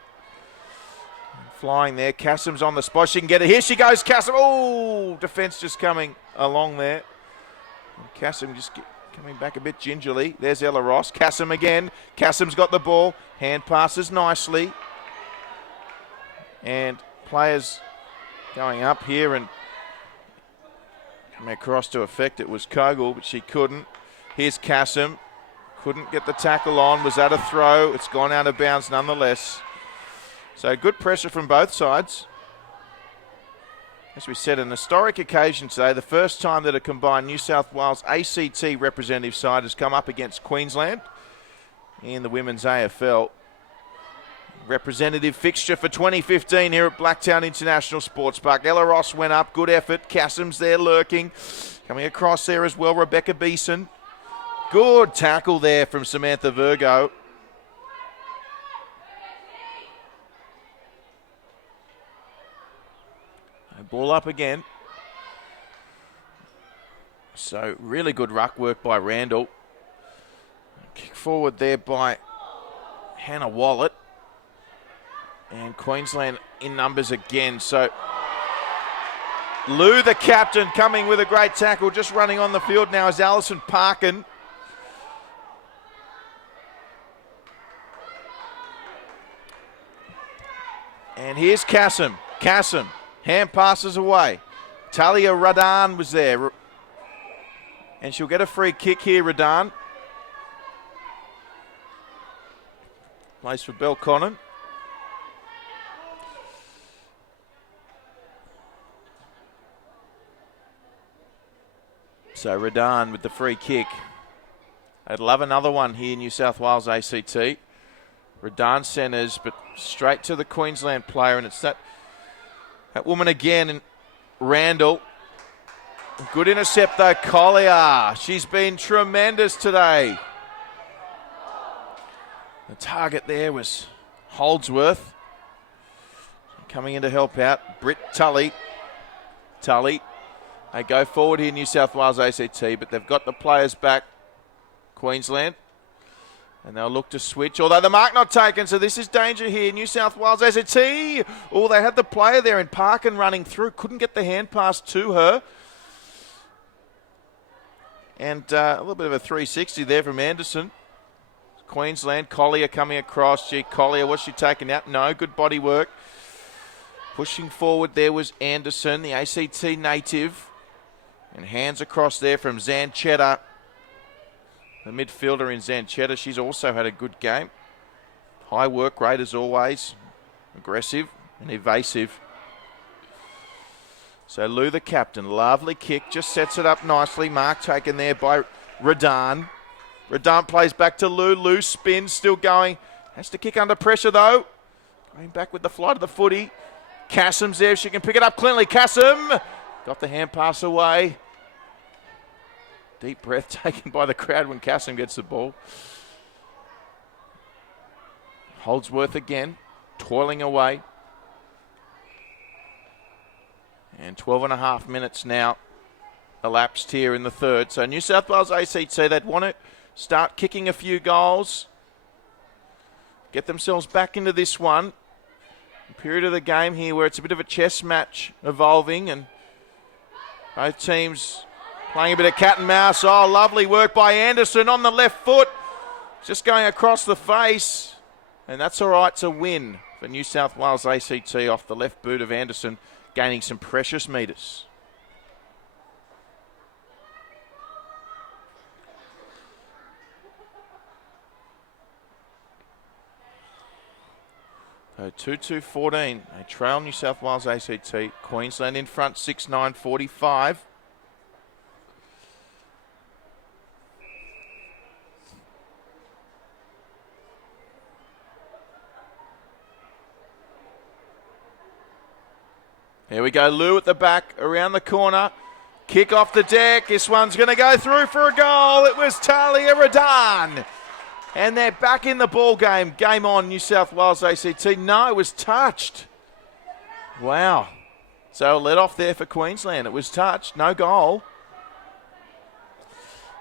Flying there. Kassam's on the spot. She can get it. Here she goes, Kassam. Oh, defence just coming along there. And Kassam just coming back a bit gingerly. There's Ella Ross. Kassam again. Kassam's got the ball. Hand passes nicely. And players going up here and coming across to effect. It was Kogel, but she couldn't. Here's Kassam. Couldn't get the tackle on. Was that a throw? It's gone out of bounds nonetheless. So good pressure from both sides. As we said, an historic occasion today. The first time that a combined New South Wales ACT representative side has come up against Queensland in the women's AFL. Representative fixture for 2015 here at Blacktown International Sports Park. Ella Ross went up. Good effort. Kassam's there lurking. Coming across there as well, Rebecca Beeson. Good tackle there from Samantha Virgo. Ball up again. So really good ruck work by Randall. Kick forward there by Hannah Wallet. And Queensland in numbers again. So Lou, the captain, coming with a great tackle. Just running on the field now is Alison Parkin. And here's Kassam. Kassam. Hand passes away. Talia Radan was there. And she'll get a free kick here, Radan. Plays for Belconnen. So Radan with the free kick. I'd love another one here, New South Wales ACT. Radan centres, but straight to the Queensland player, and it's that woman again, and Randall. Good intercept though, Collier. She's been tremendous today. The target there was Holdsworth. Coming in to help out, Britt Tully. Tully. They go forward here, New South Wales ACT, but they've got the players back, Queensland. And they'll look to switch, although the mark not taken, so this is danger here. New South Wales ACT. Oh, they had the player there in Parkin running through. Couldn't get the hand pass to her. And a little bit of a 360 there from Anderson. Queensland, Collier coming across. Gee, Collier, was she taken out? No, good body work. Pushing forward there was Anderson, the ACT native. And hands across there from Zanchetta. The midfielder in Zanchetta, she's also had a good game. High work rate as always. Aggressive and evasive. So Lou, the captain, lovely kick, just sets it up nicely. Mark taken there by Radan. Radan plays back to Lou. Lou spins, still going. Has to kick under pressure though. Going back with the flight of the footy. Kassam's there, she can pick it up cleanly. Kassam got the hand pass away. Deep breath taken by the crowd when Kassam gets the ball. Holdsworth again, toiling away. And 12 and a half minutes now elapsed here in the third. So New South Wales ACT, they'd want to start kicking a few goals. Get themselves back into this one. A period of the game here where it's a bit of a chess match evolving and both teams playing a bit of cat and mouse. Oh, lovely work by Anderson on the left foot. Just going across the face. And that's all right to win for New South Wales ACT off the left boot of Anderson, gaining some precious metres. So 2-2-14. They trail New South Wales ACT. Queensland in front, 6-9-45. Here we go, Lou at the back, around the corner. Kick off the deck. This one's going to go through for a goal. It was Talia Radan. And they're back in the ball game. Game on, New South Wales ACT. No, it was touched. Wow. So let off there for Queensland. It was touched, no goal.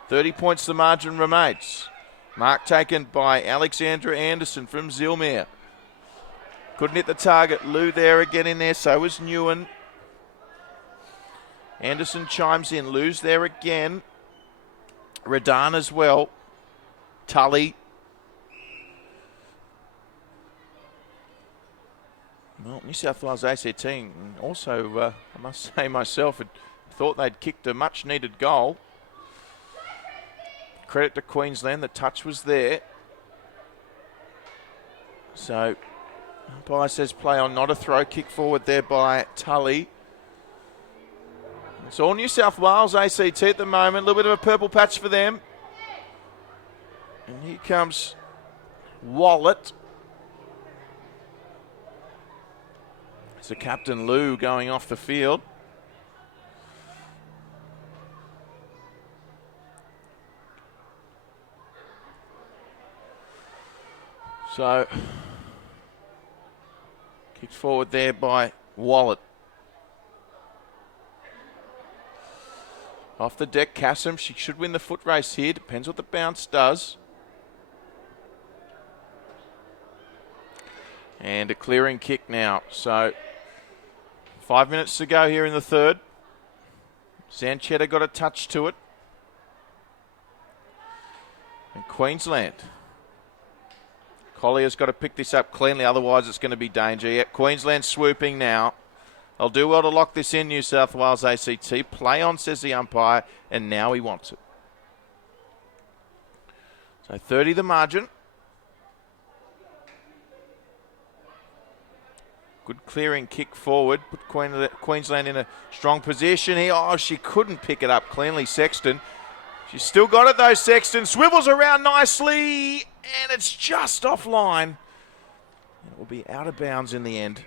30 points the margin remains. Mark taken by Alexandra Anderson from Zilmere. Couldn't hit the target. Lou there again in there. So was Newen. Anderson chimes in. Lou's there again. Radan as well. Tully. Well, New South Wales ACT team also, I must say myself, had thought they'd kicked a much-needed goal. Credit to Queensland. The touch was there. So umpire says play on, not a throw. Kick forward there by Tully. It's all New South Wales ACT at the moment. A little bit of a purple patch for them. And here comes Wallet. It's the captain Lou going off the field. So kicked forward there by Wallet. Off the deck, Kassem. She should win the foot race here. Depends what the bounce does. And a clearing kick now. So 5 minutes to go here in the third. Zanchetta got a touch to it. And Queensland. Collier's got to pick this up cleanly, otherwise it's going to be danger. Yeah, Queensland swooping now. They'll do well to lock this in, New South Wales ACT. Play on, says the umpire, and now he wants it. So 30 the margin. Good clearing kick forward. Put Queensland in a strong position here. Oh, she couldn't pick it up cleanly, Sexton. She's still got it though, Sexton. Swivels around nicely, and it's just offline. It will be out of bounds in the end.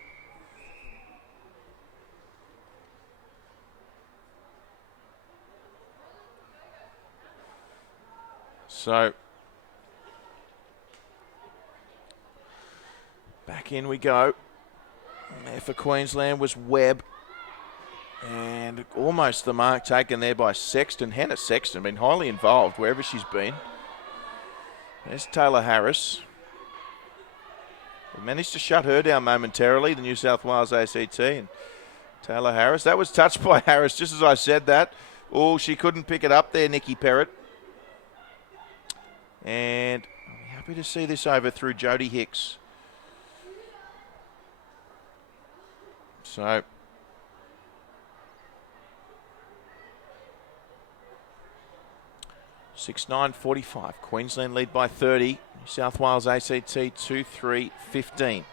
So, back in we go. There for Queensland was Webb. And almost the mark taken there by Sexton. Hannah Sexton been highly involved wherever she's been. There's Taylor Harris. We managed to shut her down momentarily, the New South Wales ACT. And Taylor Harris, that was touched by Harris just as I said that. Oh, she couldn't pick it up there, Nikki Perrott. And I'm happy to see this over through Jodie Hicks. So 6:9:45. Queensland lead by 30. New South Wales ACT 2-3-15.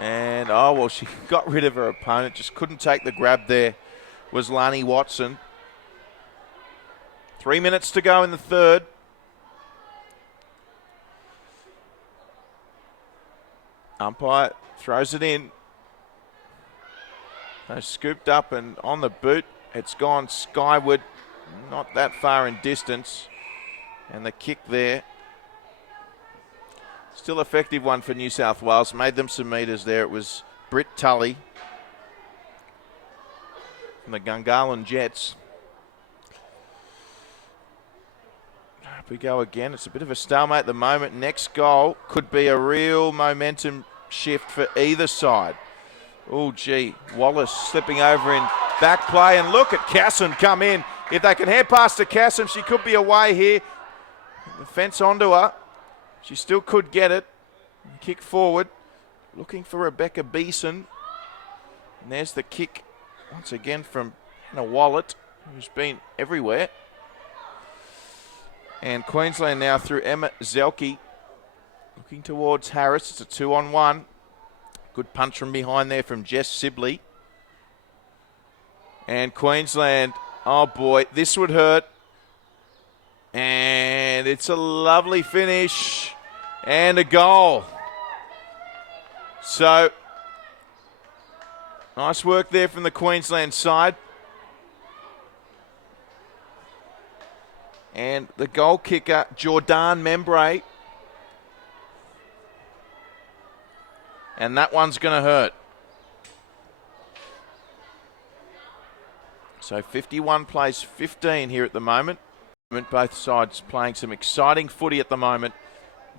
And, oh, well, she got rid of her opponent. Just couldn't take the grab there, was Lani Watson. 3 minutes to go in the third. Umpire throws it in. So scooped up and on the boot. It's gone skyward. Not that far in distance. And the kick there. Still effective one for New South Wales. Made them some metres there. It was Britt Tully from the Gungahlin Jets. Up we go again. It's a bit of a stalemate at the moment. Next goal could be a real momentum shift for either side. Oh, gee. Wallace slipping over in back play. And look at Kassem come in. If they can head past to Kassem, she could be away here. The fence onto her. She still could get it. Kick forward. Looking for Rebecca Beeson. And there's the kick once again from Hannah Wallet, who's been everywhere. And Queensland now through Emma Zelke. Looking towards Harris. It's a 2-on-1. Good punch from behind there from Jess Sibley. And Queensland, oh boy, this would hurt. And it's a lovely finish. And a goal. So, nice work there from the Queensland side. And the goal kicker, Jordan Membray. And that one's going to hurt. So 51 plays 15 here at the moment. Both sides playing some exciting footy at the moment.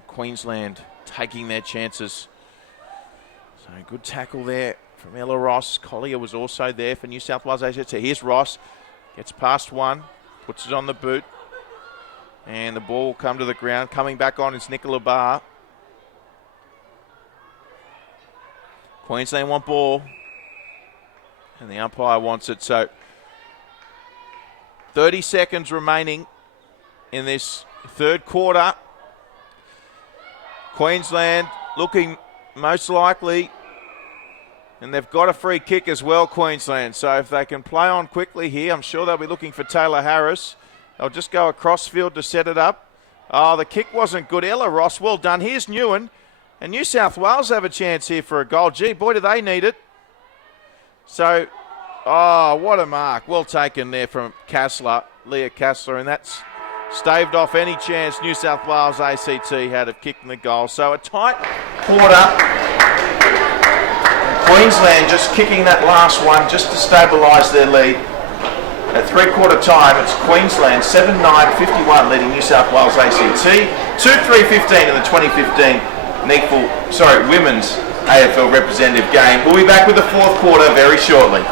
Queensland taking their chances. So good tackle there from Ella Ross. Collier was also there for New South Wales ACT. Here's Ross. Gets past one. Puts it on the boot. And the ball will come to the ground. Coming back on is Nicola Barr. Queensland want ball. And the umpire wants it. So 30 seconds remaining in this third quarter. Queensland looking most likely. And they've got a free kick as well, Queensland. So if they can play on quickly here, I'm sure they'll be looking for Taylor Harris. They'll just go across field to set it up. Oh, the kick wasn't good. Ella Ross, well done. Here's Newen. And New South Wales have a chance here for a goal. Gee, boy, do they need it. So, oh, what a mark. Well taken there from Kassler, Leah Kassler. And that's staved off any chance New South Wales ACT had of kicking the goal. So a tight quarter. Queensland just kicking that last one just to stabilise their lead. At three-quarter time, it's Queensland 7-9-51 leading New South Wales ACT, 2-3-15 in the 2015 Women's AFL representative game. We'll be back with the fourth quarter very shortly.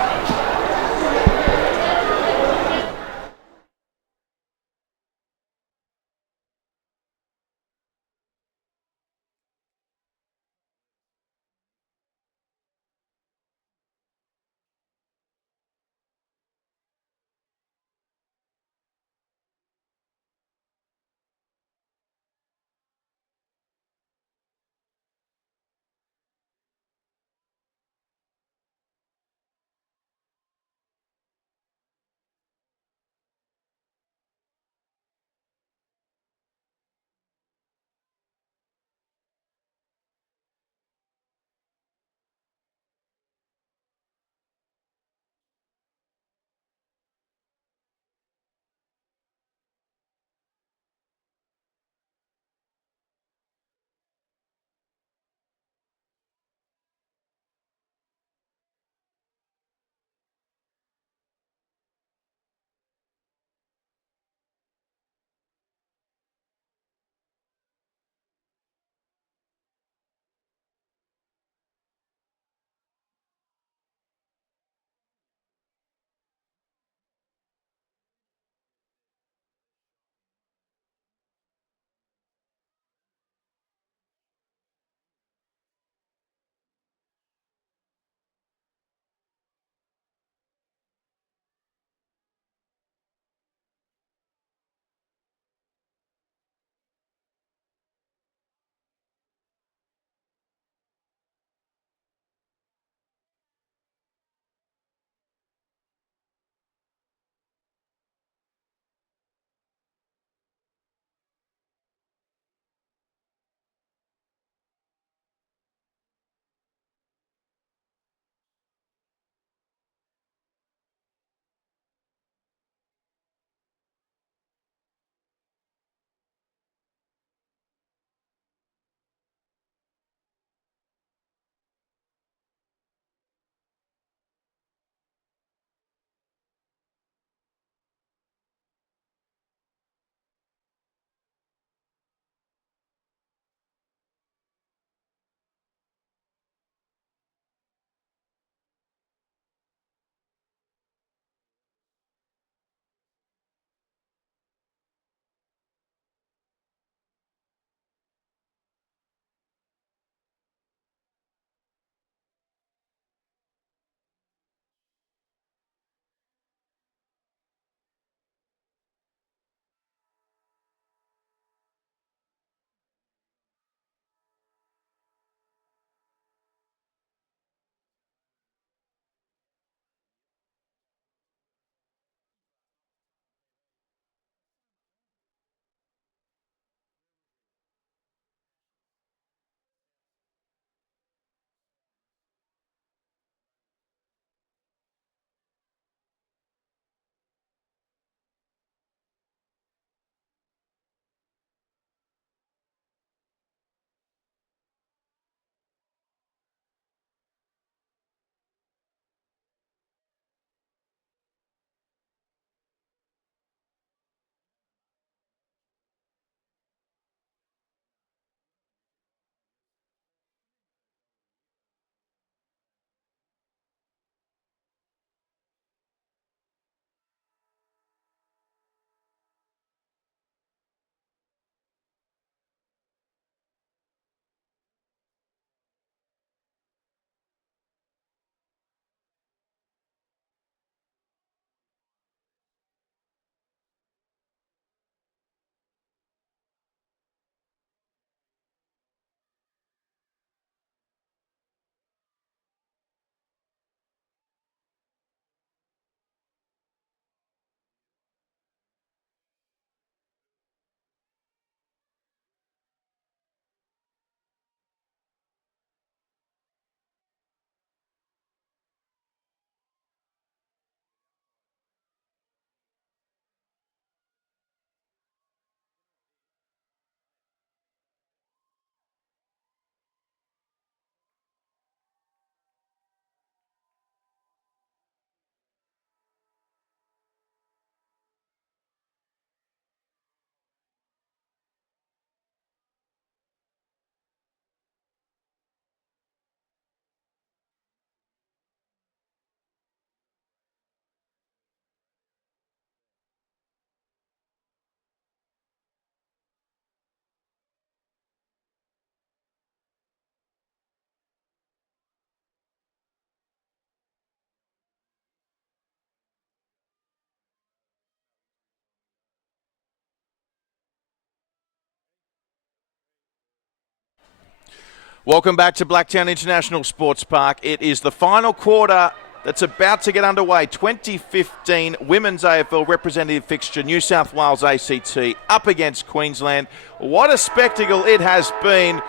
Welcome back to Blacktown International Sports Park. It is the final quarter that's about to get underway. 2015 Women's AFL representative fixture, New South Wales ACT up against Queensland. What a spectacle it has been.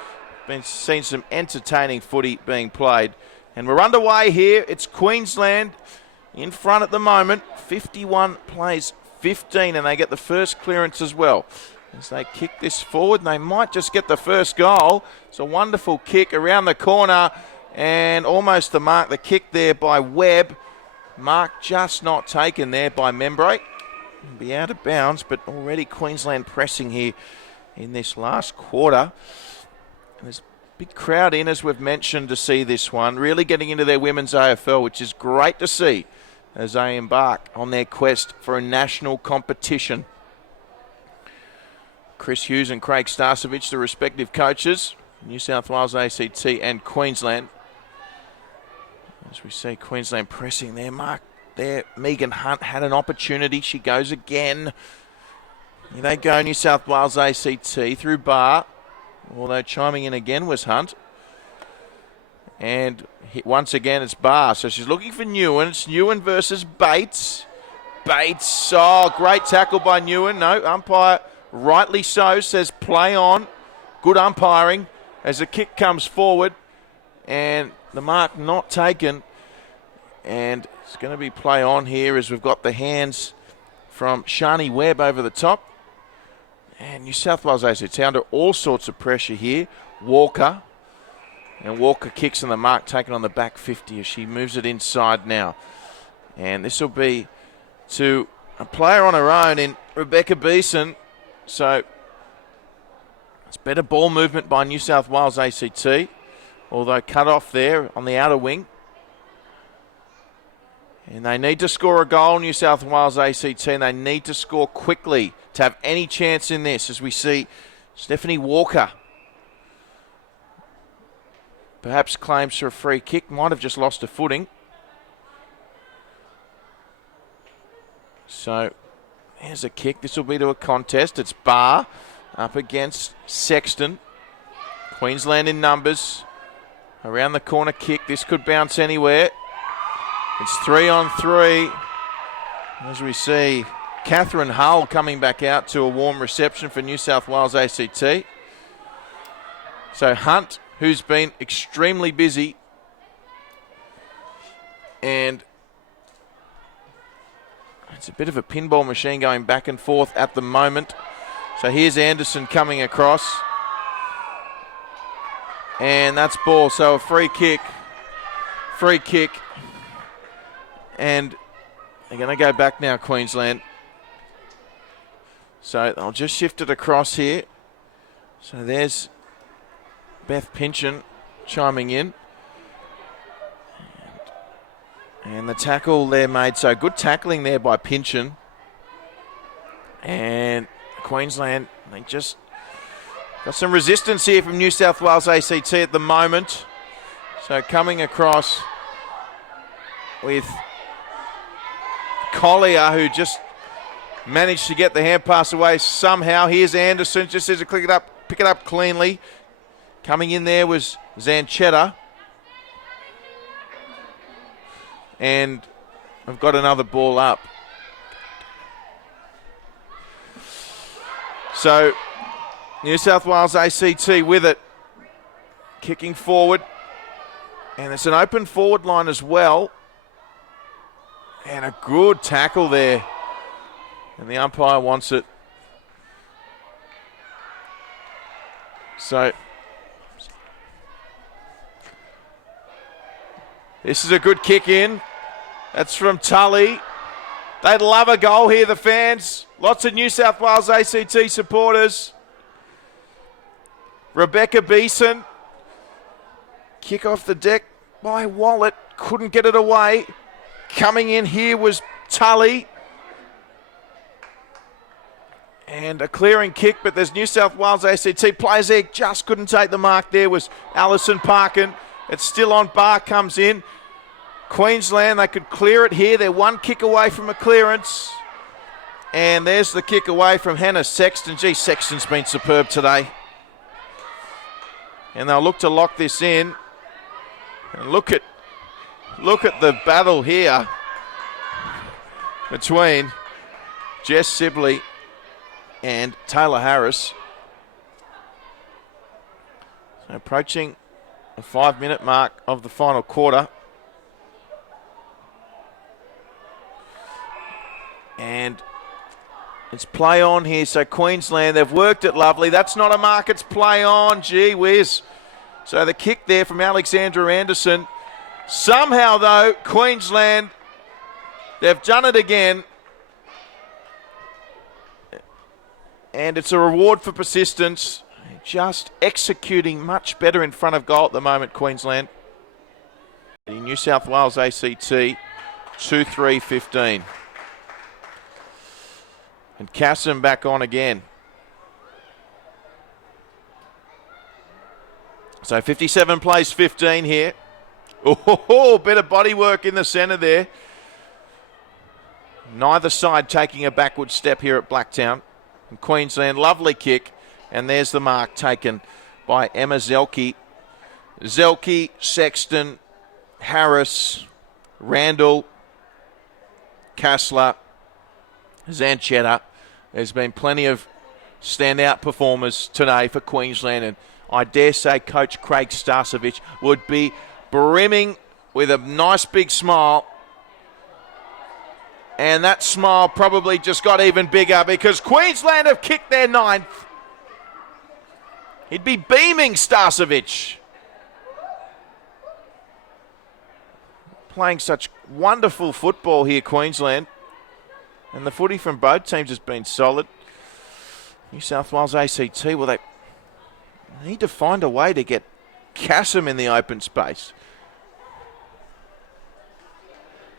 Been seen some entertaining footy being played. And we're underway here. It's Queensland in front at the moment. 51 plays 15, and they get the first clearance as well. As they kick this forward, they might just get the first goal. It's a wonderful kick around the corner and almost the mark. The kick there by Webb. Mark just not taken there by Membrane. Be out of bounds, but already Queensland pressing here in this last quarter. And there's a big crowd in, as we've mentioned, to see this one. Really getting into their women's AFL, which is great to see as they embark on their quest for a national competition. Chris Hughes and Craig Starcevich, the respective coaches, New South Wales ACT and Queensland. As we see Queensland pressing their mark there. Megan Hunt had an opportunity. She goes again. Here they go, New South Wales ACT through Barr. Although chiming in again was Hunt. And once again it's Barr. So she's looking for Newen. It's Newen versus Bates. Bates, oh, great tackle by Newen. No, umpire rightly so says play on. Good umpiring as the kick comes forward. And the mark not taken. And it's going to be play on here as we've got the hands from Shani Webb over the top. And New South Wales ACT under all sorts of pressure here. Walker. And Walker kicks and the mark taken on the back 50 as she moves it inside now. And this will be to a player on her own in Rebecca Beeson. So it's better ball movement by New South Wales ACT. Although cut off there on the outer wing. And they need to score a goal, New South Wales ACT, and they need to score quickly to have any chance in this, as we see Stephanie Walker perhaps claims for a free kick. Might have just lost a footing. So here's a kick. This will be to a contest. It's Barr up against Sexton. Queensland in numbers. Around the corner kick. This could bounce anywhere. It's 3-on-3. As we see Catherine Hull coming back out to a warm reception for New South Wales ACT. So Hunt, who's been extremely busy, and it's a bit of a pinball machine going back and forth at the moment. So here's Anderson coming across, and that's ball. So a free kick, and they're going to go back now, Queensland. So I'll just shift it across here. So there's Beth Pynchon chiming in. And the tackle there made. So good tackling there by Pynchon. And Queensland, they just got some resistance here from New South Wales ACT at the moment. So coming across with Collier, who just managed to get the hand pass away somehow. Here's Anderson, just says to pick it up cleanly. Coming in there was Zanchetta. And I've got another ball up. So New South Wales ACT with it. Kicking forward. And it's an open forward line as well. And a good tackle there. And the umpire wants it. So this is a good kick in. That's from Tully. They'd love a goal here, the fans. Lots of New South Wales ACT supporters. Rebecca Beeson. Kick off the deck by Wallet. Couldn't get it away. Coming in here was Tully. And a clearing kick, but there's New South Wales ACT players there. Just couldn't take the mark there was Alison Parkin. It's still on. Barr comes in. Queensland, they could clear it here. They're one kick away from a clearance. And there's the kick away from Hannah Sexton. Gee, Sexton's been superb today. And they'll look to lock this in. And look at the battle here between Jess Sibley and Taylor Harris. So approaching the 5-minute mark of the final quarter. And it's play on here, so Queensland, they've worked it lovely. That's not a mark, it's play on. Gee whiz. So the kick there from Alexandra Anderson. Somehow, though, Queensland, they've done it again. And it's a reward for persistence. Just executing much better in front of goal at the moment, Queensland. In New South Wales ACT, 2-3-15. And Cassim back on again. So 57 plays 15 here. Oh, bit of body work in the centre there. Neither side taking a backward step here at Blacktown. And Queensland, lovely kick. And there's the mark taken by Emma Zelke. Zelke, Sexton, Harris, Randall, Kassler, Zanchetta. There's been plenty of standout performers today for Queensland, and I dare say Coach Craig Starcevich would be brimming with a nice big smile. And that smile probably just got even bigger because Queensland have kicked their 9th. He'd be beaming, Starcevich. Playing such wonderful football here, Queensland. And the footy from both teams has been solid. New South Wales ACT, well, they need to find a way to get Cassim in the open space.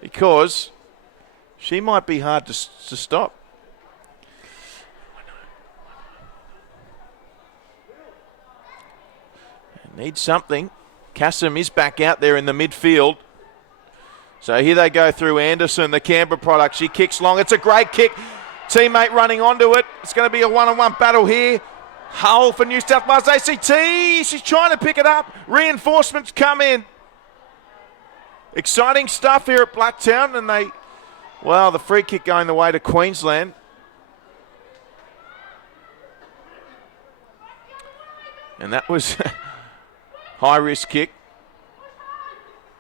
Because she might be hard to stop. Needs something. Cassim is back out there in the midfield. So here they go through Anderson, the Canberra product. She kicks long. It's a great kick. Teammate running onto it. It's going to be a one-on-one battle here. Hull for New South Wales ACT. She's trying to pick it up. Reinforcements come in. Exciting stuff here at Blacktown. And the free kick going the way to Queensland. And that was high-risk kick.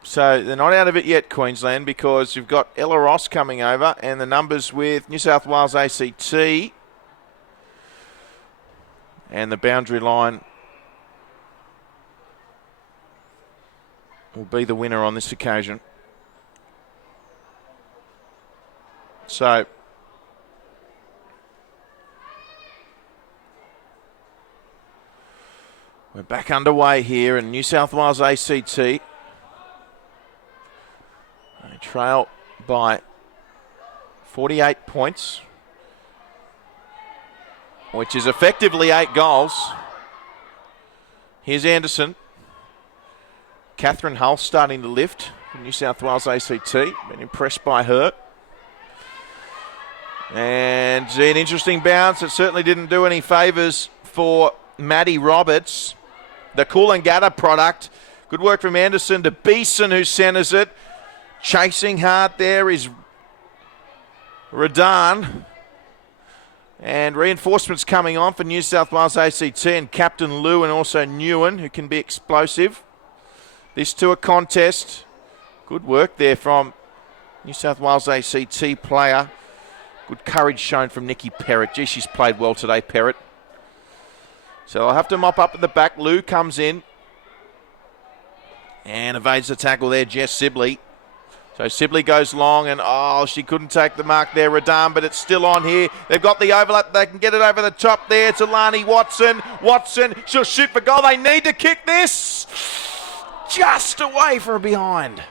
So they're not out of it yet, Queensland, because you've got Ella Ross coming over and the numbers with New South Wales ACT. And the boundary line will be the winner on this occasion. So we're back underway here in New South Wales ACT. They trail by 48 points, which is effectively 8 goals. Here's Anderson. Catherine Hull starting to lift in New South Wales ACT. Been impressed by her. And an interesting bounce. It certainly didn't do any favours for Maddie Roberts. The Coolangatta product. Good work from Anderson to Beeson, who centres it. Chasing hard there is Radan. And reinforcements coming on for New South Wales ACT and Captain Lou and also Newen, who can be explosive. This to a contest. Good work there from New South Wales ACT player. Good courage shown from Nikki Perrott. Gee, she's played well today, Perrott. So I'll have to mop up at the back. Lou comes in and evades the tackle there, Jess Sibley. So Sibley goes long and, she couldn't take the mark there, Radan, but it's still on here. They've got the overlap. They can get it over the top there to Lani Watson. Watson, she'll shoot for goal. They need to kick this. Just away from behind.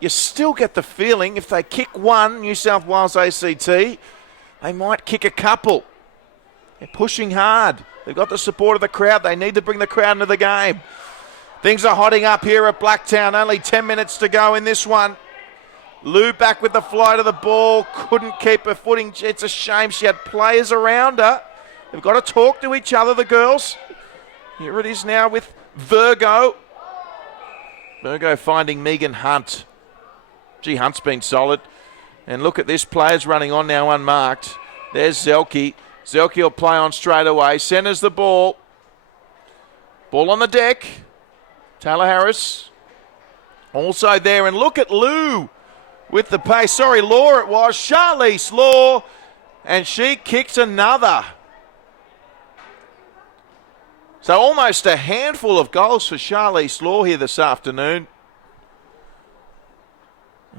You still get the feeling if they kick one, New South Wales ACT, they might kick a couple. They're pushing hard. They've got the support of the crowd. They need to bring the crowd into the game. Things are hotting up here at Blacktown. Only 10 minutes to go in this one. Lou back with the flight of the ball. Couldn't keep her footing. It's a shame she had players around her. They've got to talk to each other, the girls. Here it is now with Virgo. Virgo finding Megan Hunt. Gee, Hunt's been solid. And look at this, players running on now unmarked. There's Zelke. Zelke will play on straight away. Centres the ball. Ball on the deck. Taylor Harris also there. And look at Lou with the pace. Sorry, Law it was. Charlize Law. And she kicks another. So almost a handful of goals for Charlize Law here this afternoon.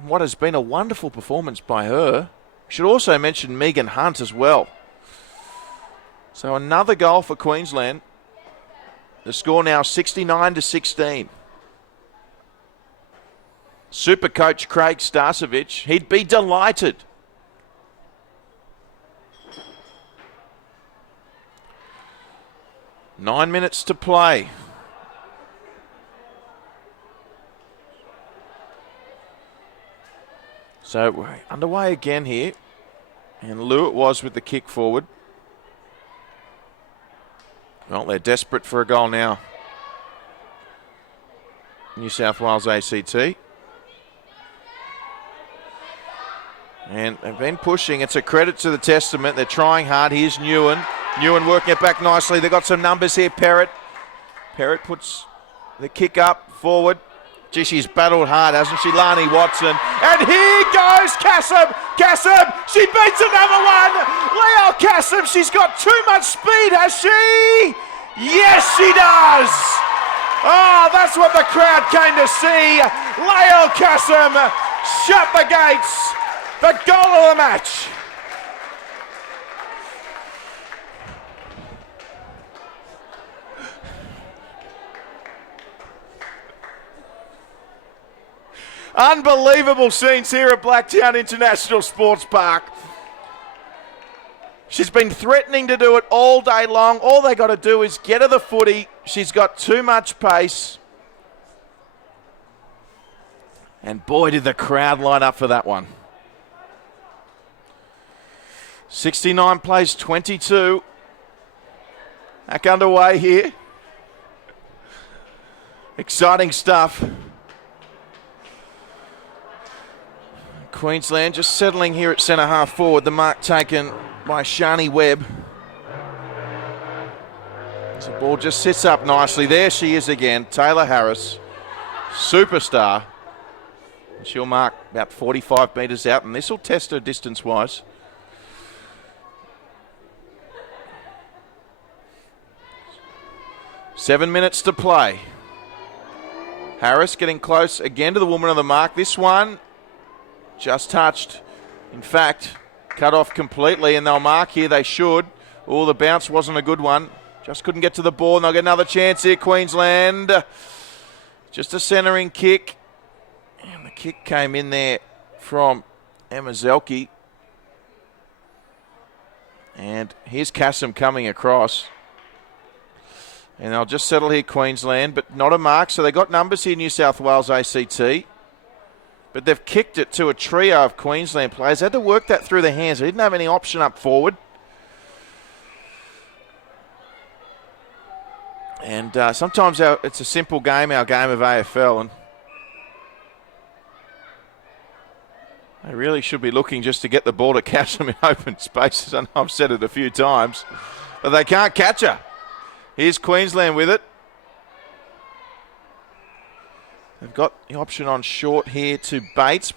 What has been a wonderful performance by her. Should also mention Megan Hunt as well. So another goal for Queensland. The score now 69-16. Super coach Craig Starcevich, he'd be delighted. Nine minutes to play. So we're underway again here. And Lou it was with the kick forward. Well, they're desperate for a goal now. New South Wales ACT. And they've been pushing. It's a credit to the Testament. They're trying hard. Here's Newen. Newen working it back nicely. They've got some numbers here. Perrott puts the kick up, forward. Gee, she's battled hard, hasn't she? Lani Watson. And here goes Cassam. Cassam, she beats another one. Leo Cassam, she's got too much speed, has she? Yes, she does. Oh, that's what the crowd came to see. Leo Cassam shut the gates. The goal of the match. Unbelievable scenes here at Blacktown International Sports Park. She's been threatening to do it all day long. All they got to do is get her the footy. She's got too much pace. And boy, did the crowd line up for that one. 69 plays 22. Back underway here. Exciting stuff. Queensland just settling here at centre half forward. The mark taken by Shani Webb. The ball just sits up nicely. There she is again. Taylor Harris, superstar. She'll mark about 45 metres out, and this will test her distance-wise. Seven minutes to play. Harris getting close again to the woman of the mark. This one just touched. In fact, cut off completely, and they'll mark here. They should. Oh, the bounce wasn't a good one. Just couldn't get to the ball, and they'll get another chance here, Queensland. Just a centering kick. And the kick came in there from Emma Zelke. And here's Cassam coming across. And they'll just settle here, Queensland, but not a mark. So they got numbers here, New South Wales ACT. But they've kicked it to a trio of Queensland players. They had to work that through their hands. They didn't have any option up forward. And sometimes it's a simple game, our game of AFL. And they really should be looking just to get the ball to catch them in open spaces. I know I've said it a few times. But they can't catch her. Here's Queensland with it. They've got the option on short here to Bates.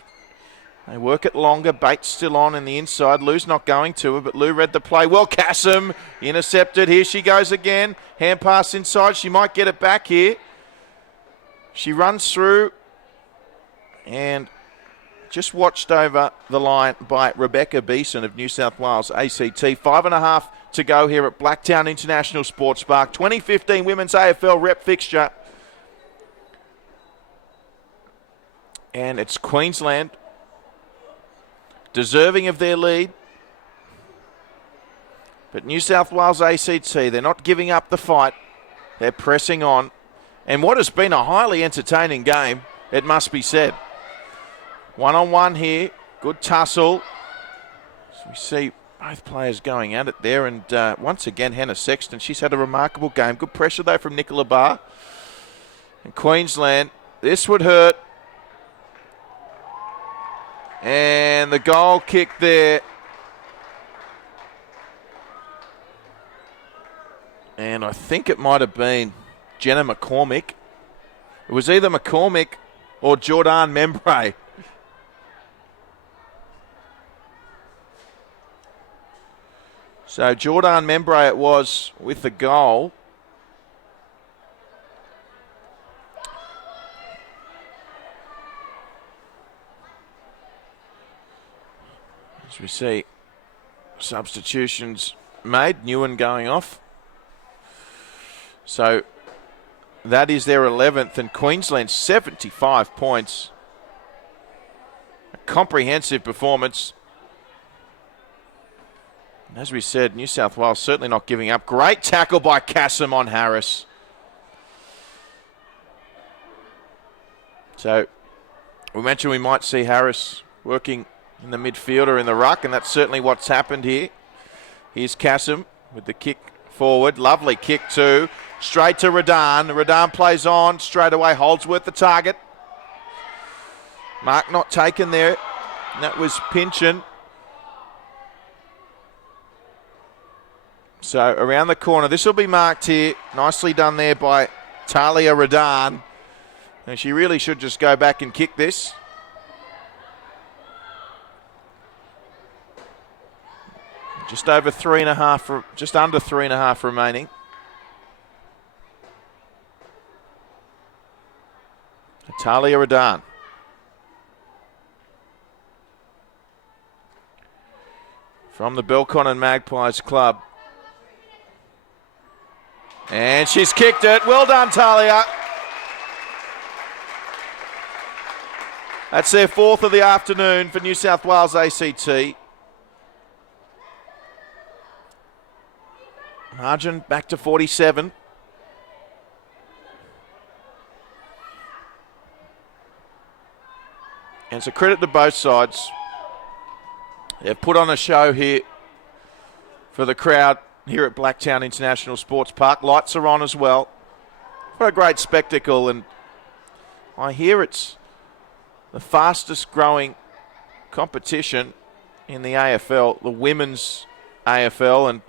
They work it longer. Bates still on in the inside. Lou's not going to her, but Lou read the play. Well, Cassam intercepted. Here she goes again. Hand pass inside. She might get it back here. She runs through and just watched over the line by Rebecca Beeson of New South Wales ACT. 5.5 to go here at Blacktown International Sports Park. 2015 Women's AFL rep fixture. And it's Queensland deserving of their lead. But New South Wales ACT, they're not giving up the fight. They're pressing on. And what has been a highly entertaining game, it must be said. One-on-one here. Good tussle. So we see Both players going at it there. And once again, Hannah Sexton, she's had a remarkable game. Good pressure, though, from Nicola Barr. And Queensland, this would hurt. And the goal kick there. And I think it might have been Jenna McCormick. It was either McCormick or Jordan Membray. So Jordan Membray it was with the goal. As we see substitutions made, Newen going off. So that is their 11th, and Queensland 75 points. A comprehensive performance. And as we said, New South Wales certainly not giving up. Great tackle by Kassam on Harris. So we mentioned we might see Harris working in the midfield or in the ruck, and that's certainly what's happened here. Here's Kassam with the kick forward. Lovely kick too. Straight to Radan. Radan plays on. Straight away Holdsworth the target. Mark not taken there. And that was Pinchin. So around the corner. This will be marked here. Nicely done there by Talia Radan. And she really should just go back and kick this. Just over 3.5, just under 3.5 remaining. Talia Radan. From the Belcon and Magpies Club. And she's kicked it. Well done, Talia. That's their 4th of the afternoon for New South Wales ACT. Margin back to 47. And it's a credit to both sides. They've put on a show here for the crowd here at Blacktown International Sports Park. Lights are on as well. What a great spectacle. And I hear it's the fastest growing competition in the AFL, the women's AFL, and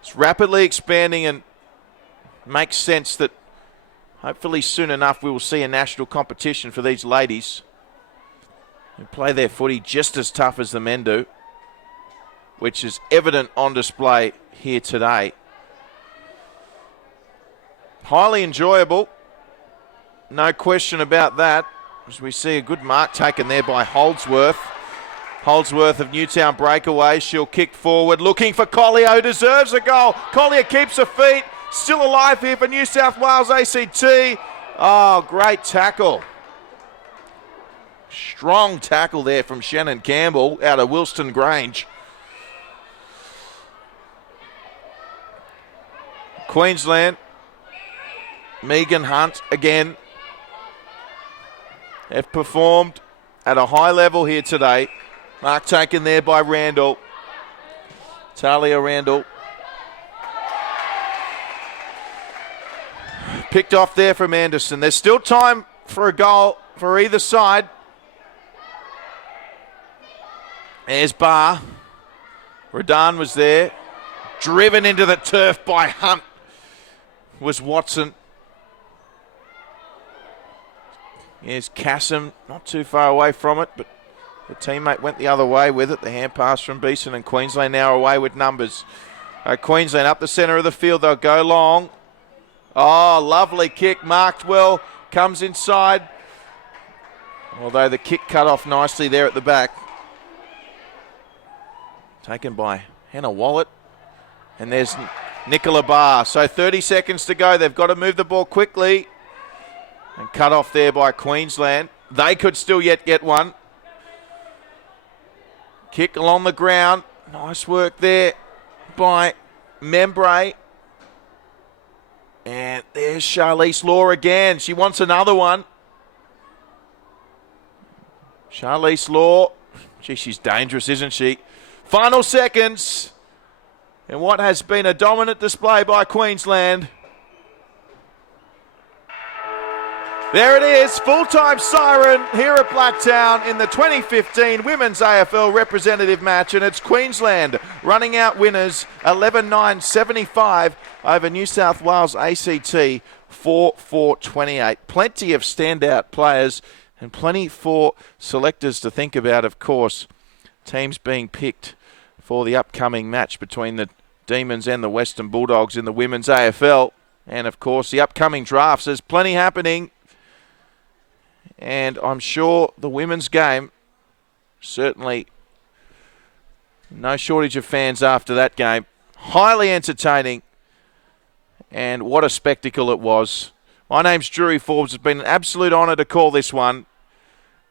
it's rapidly expanding, and makes sense that hopefully soon enough we will see a national competition for these ladies who play their footy just as tough as the men do, which is evident on display here today. Highly enjoyable, no question about that, as we see a good mark taken there by Holdsworth. Holdsworth of Newtown breakaway. She'll kick forward, looking for Collier, deserves a goal. Collier keeps her feet, still alive here for New South Wales ACT. Oh, great tackle. Strong tackle there from Shannon Campbell out of Wilston Grange. Queensland, Megan Hunt again have performed at a high level here today. Mark taken there by Randall. Talia Randall. Picked off there from Anderson. There's still time for a goal for either side. There's Barr. Radan was there. Driven into the turf by Hunt was Watson. Here's Kassam, not too far away from it, but the teammate went the other way with it. The hand pass from Beeson, and Queensland now away with numbers. Queensland up the centre of the field. They'll go long. Oh, lovely kick. Marked well. Comes inside. Although the kick cut off nicely there at the back. Taken by Hannah Wallet. And there's Nicola Barr. So 30 seconds to go. They've got to move the ball quickly. And cut off there by Queensland. They could still yet get one. Kick along the ground. Nice work there by Membray. And there's Charlize Law again. She wants another one. Charlize Law. Gee, she's dangerous, isn't she? Final seconds. And what has been a dominant display by Queensland. There it is, full-time siren here at Blacktown in the 2015 Women's AFL representative match, and it's Queensland running out winners 11-9-75 over New South Wales ACT 4-4-28. Plenty of standout players and plenty for selectors to think about, of course. Teams being picked for the upcoming match between the Demons and the Western Bulldogs in the Women's AFL. And, of course, the upcoming drafts. There's plenty happening. And I'm sure the women's game, certainly no shortage of fans after that game. Highly entertaining. And what a spectacle it was. My name's Drury Forbes. It's been an absolute honour to call this one.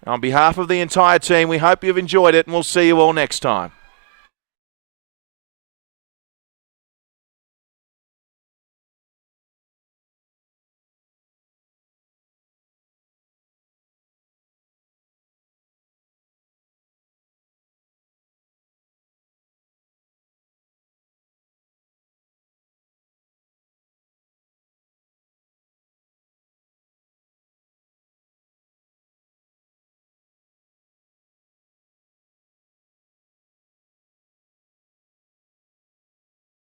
On behalf of the entire team, we hope you've enjoyed it, and we'll see you all next time.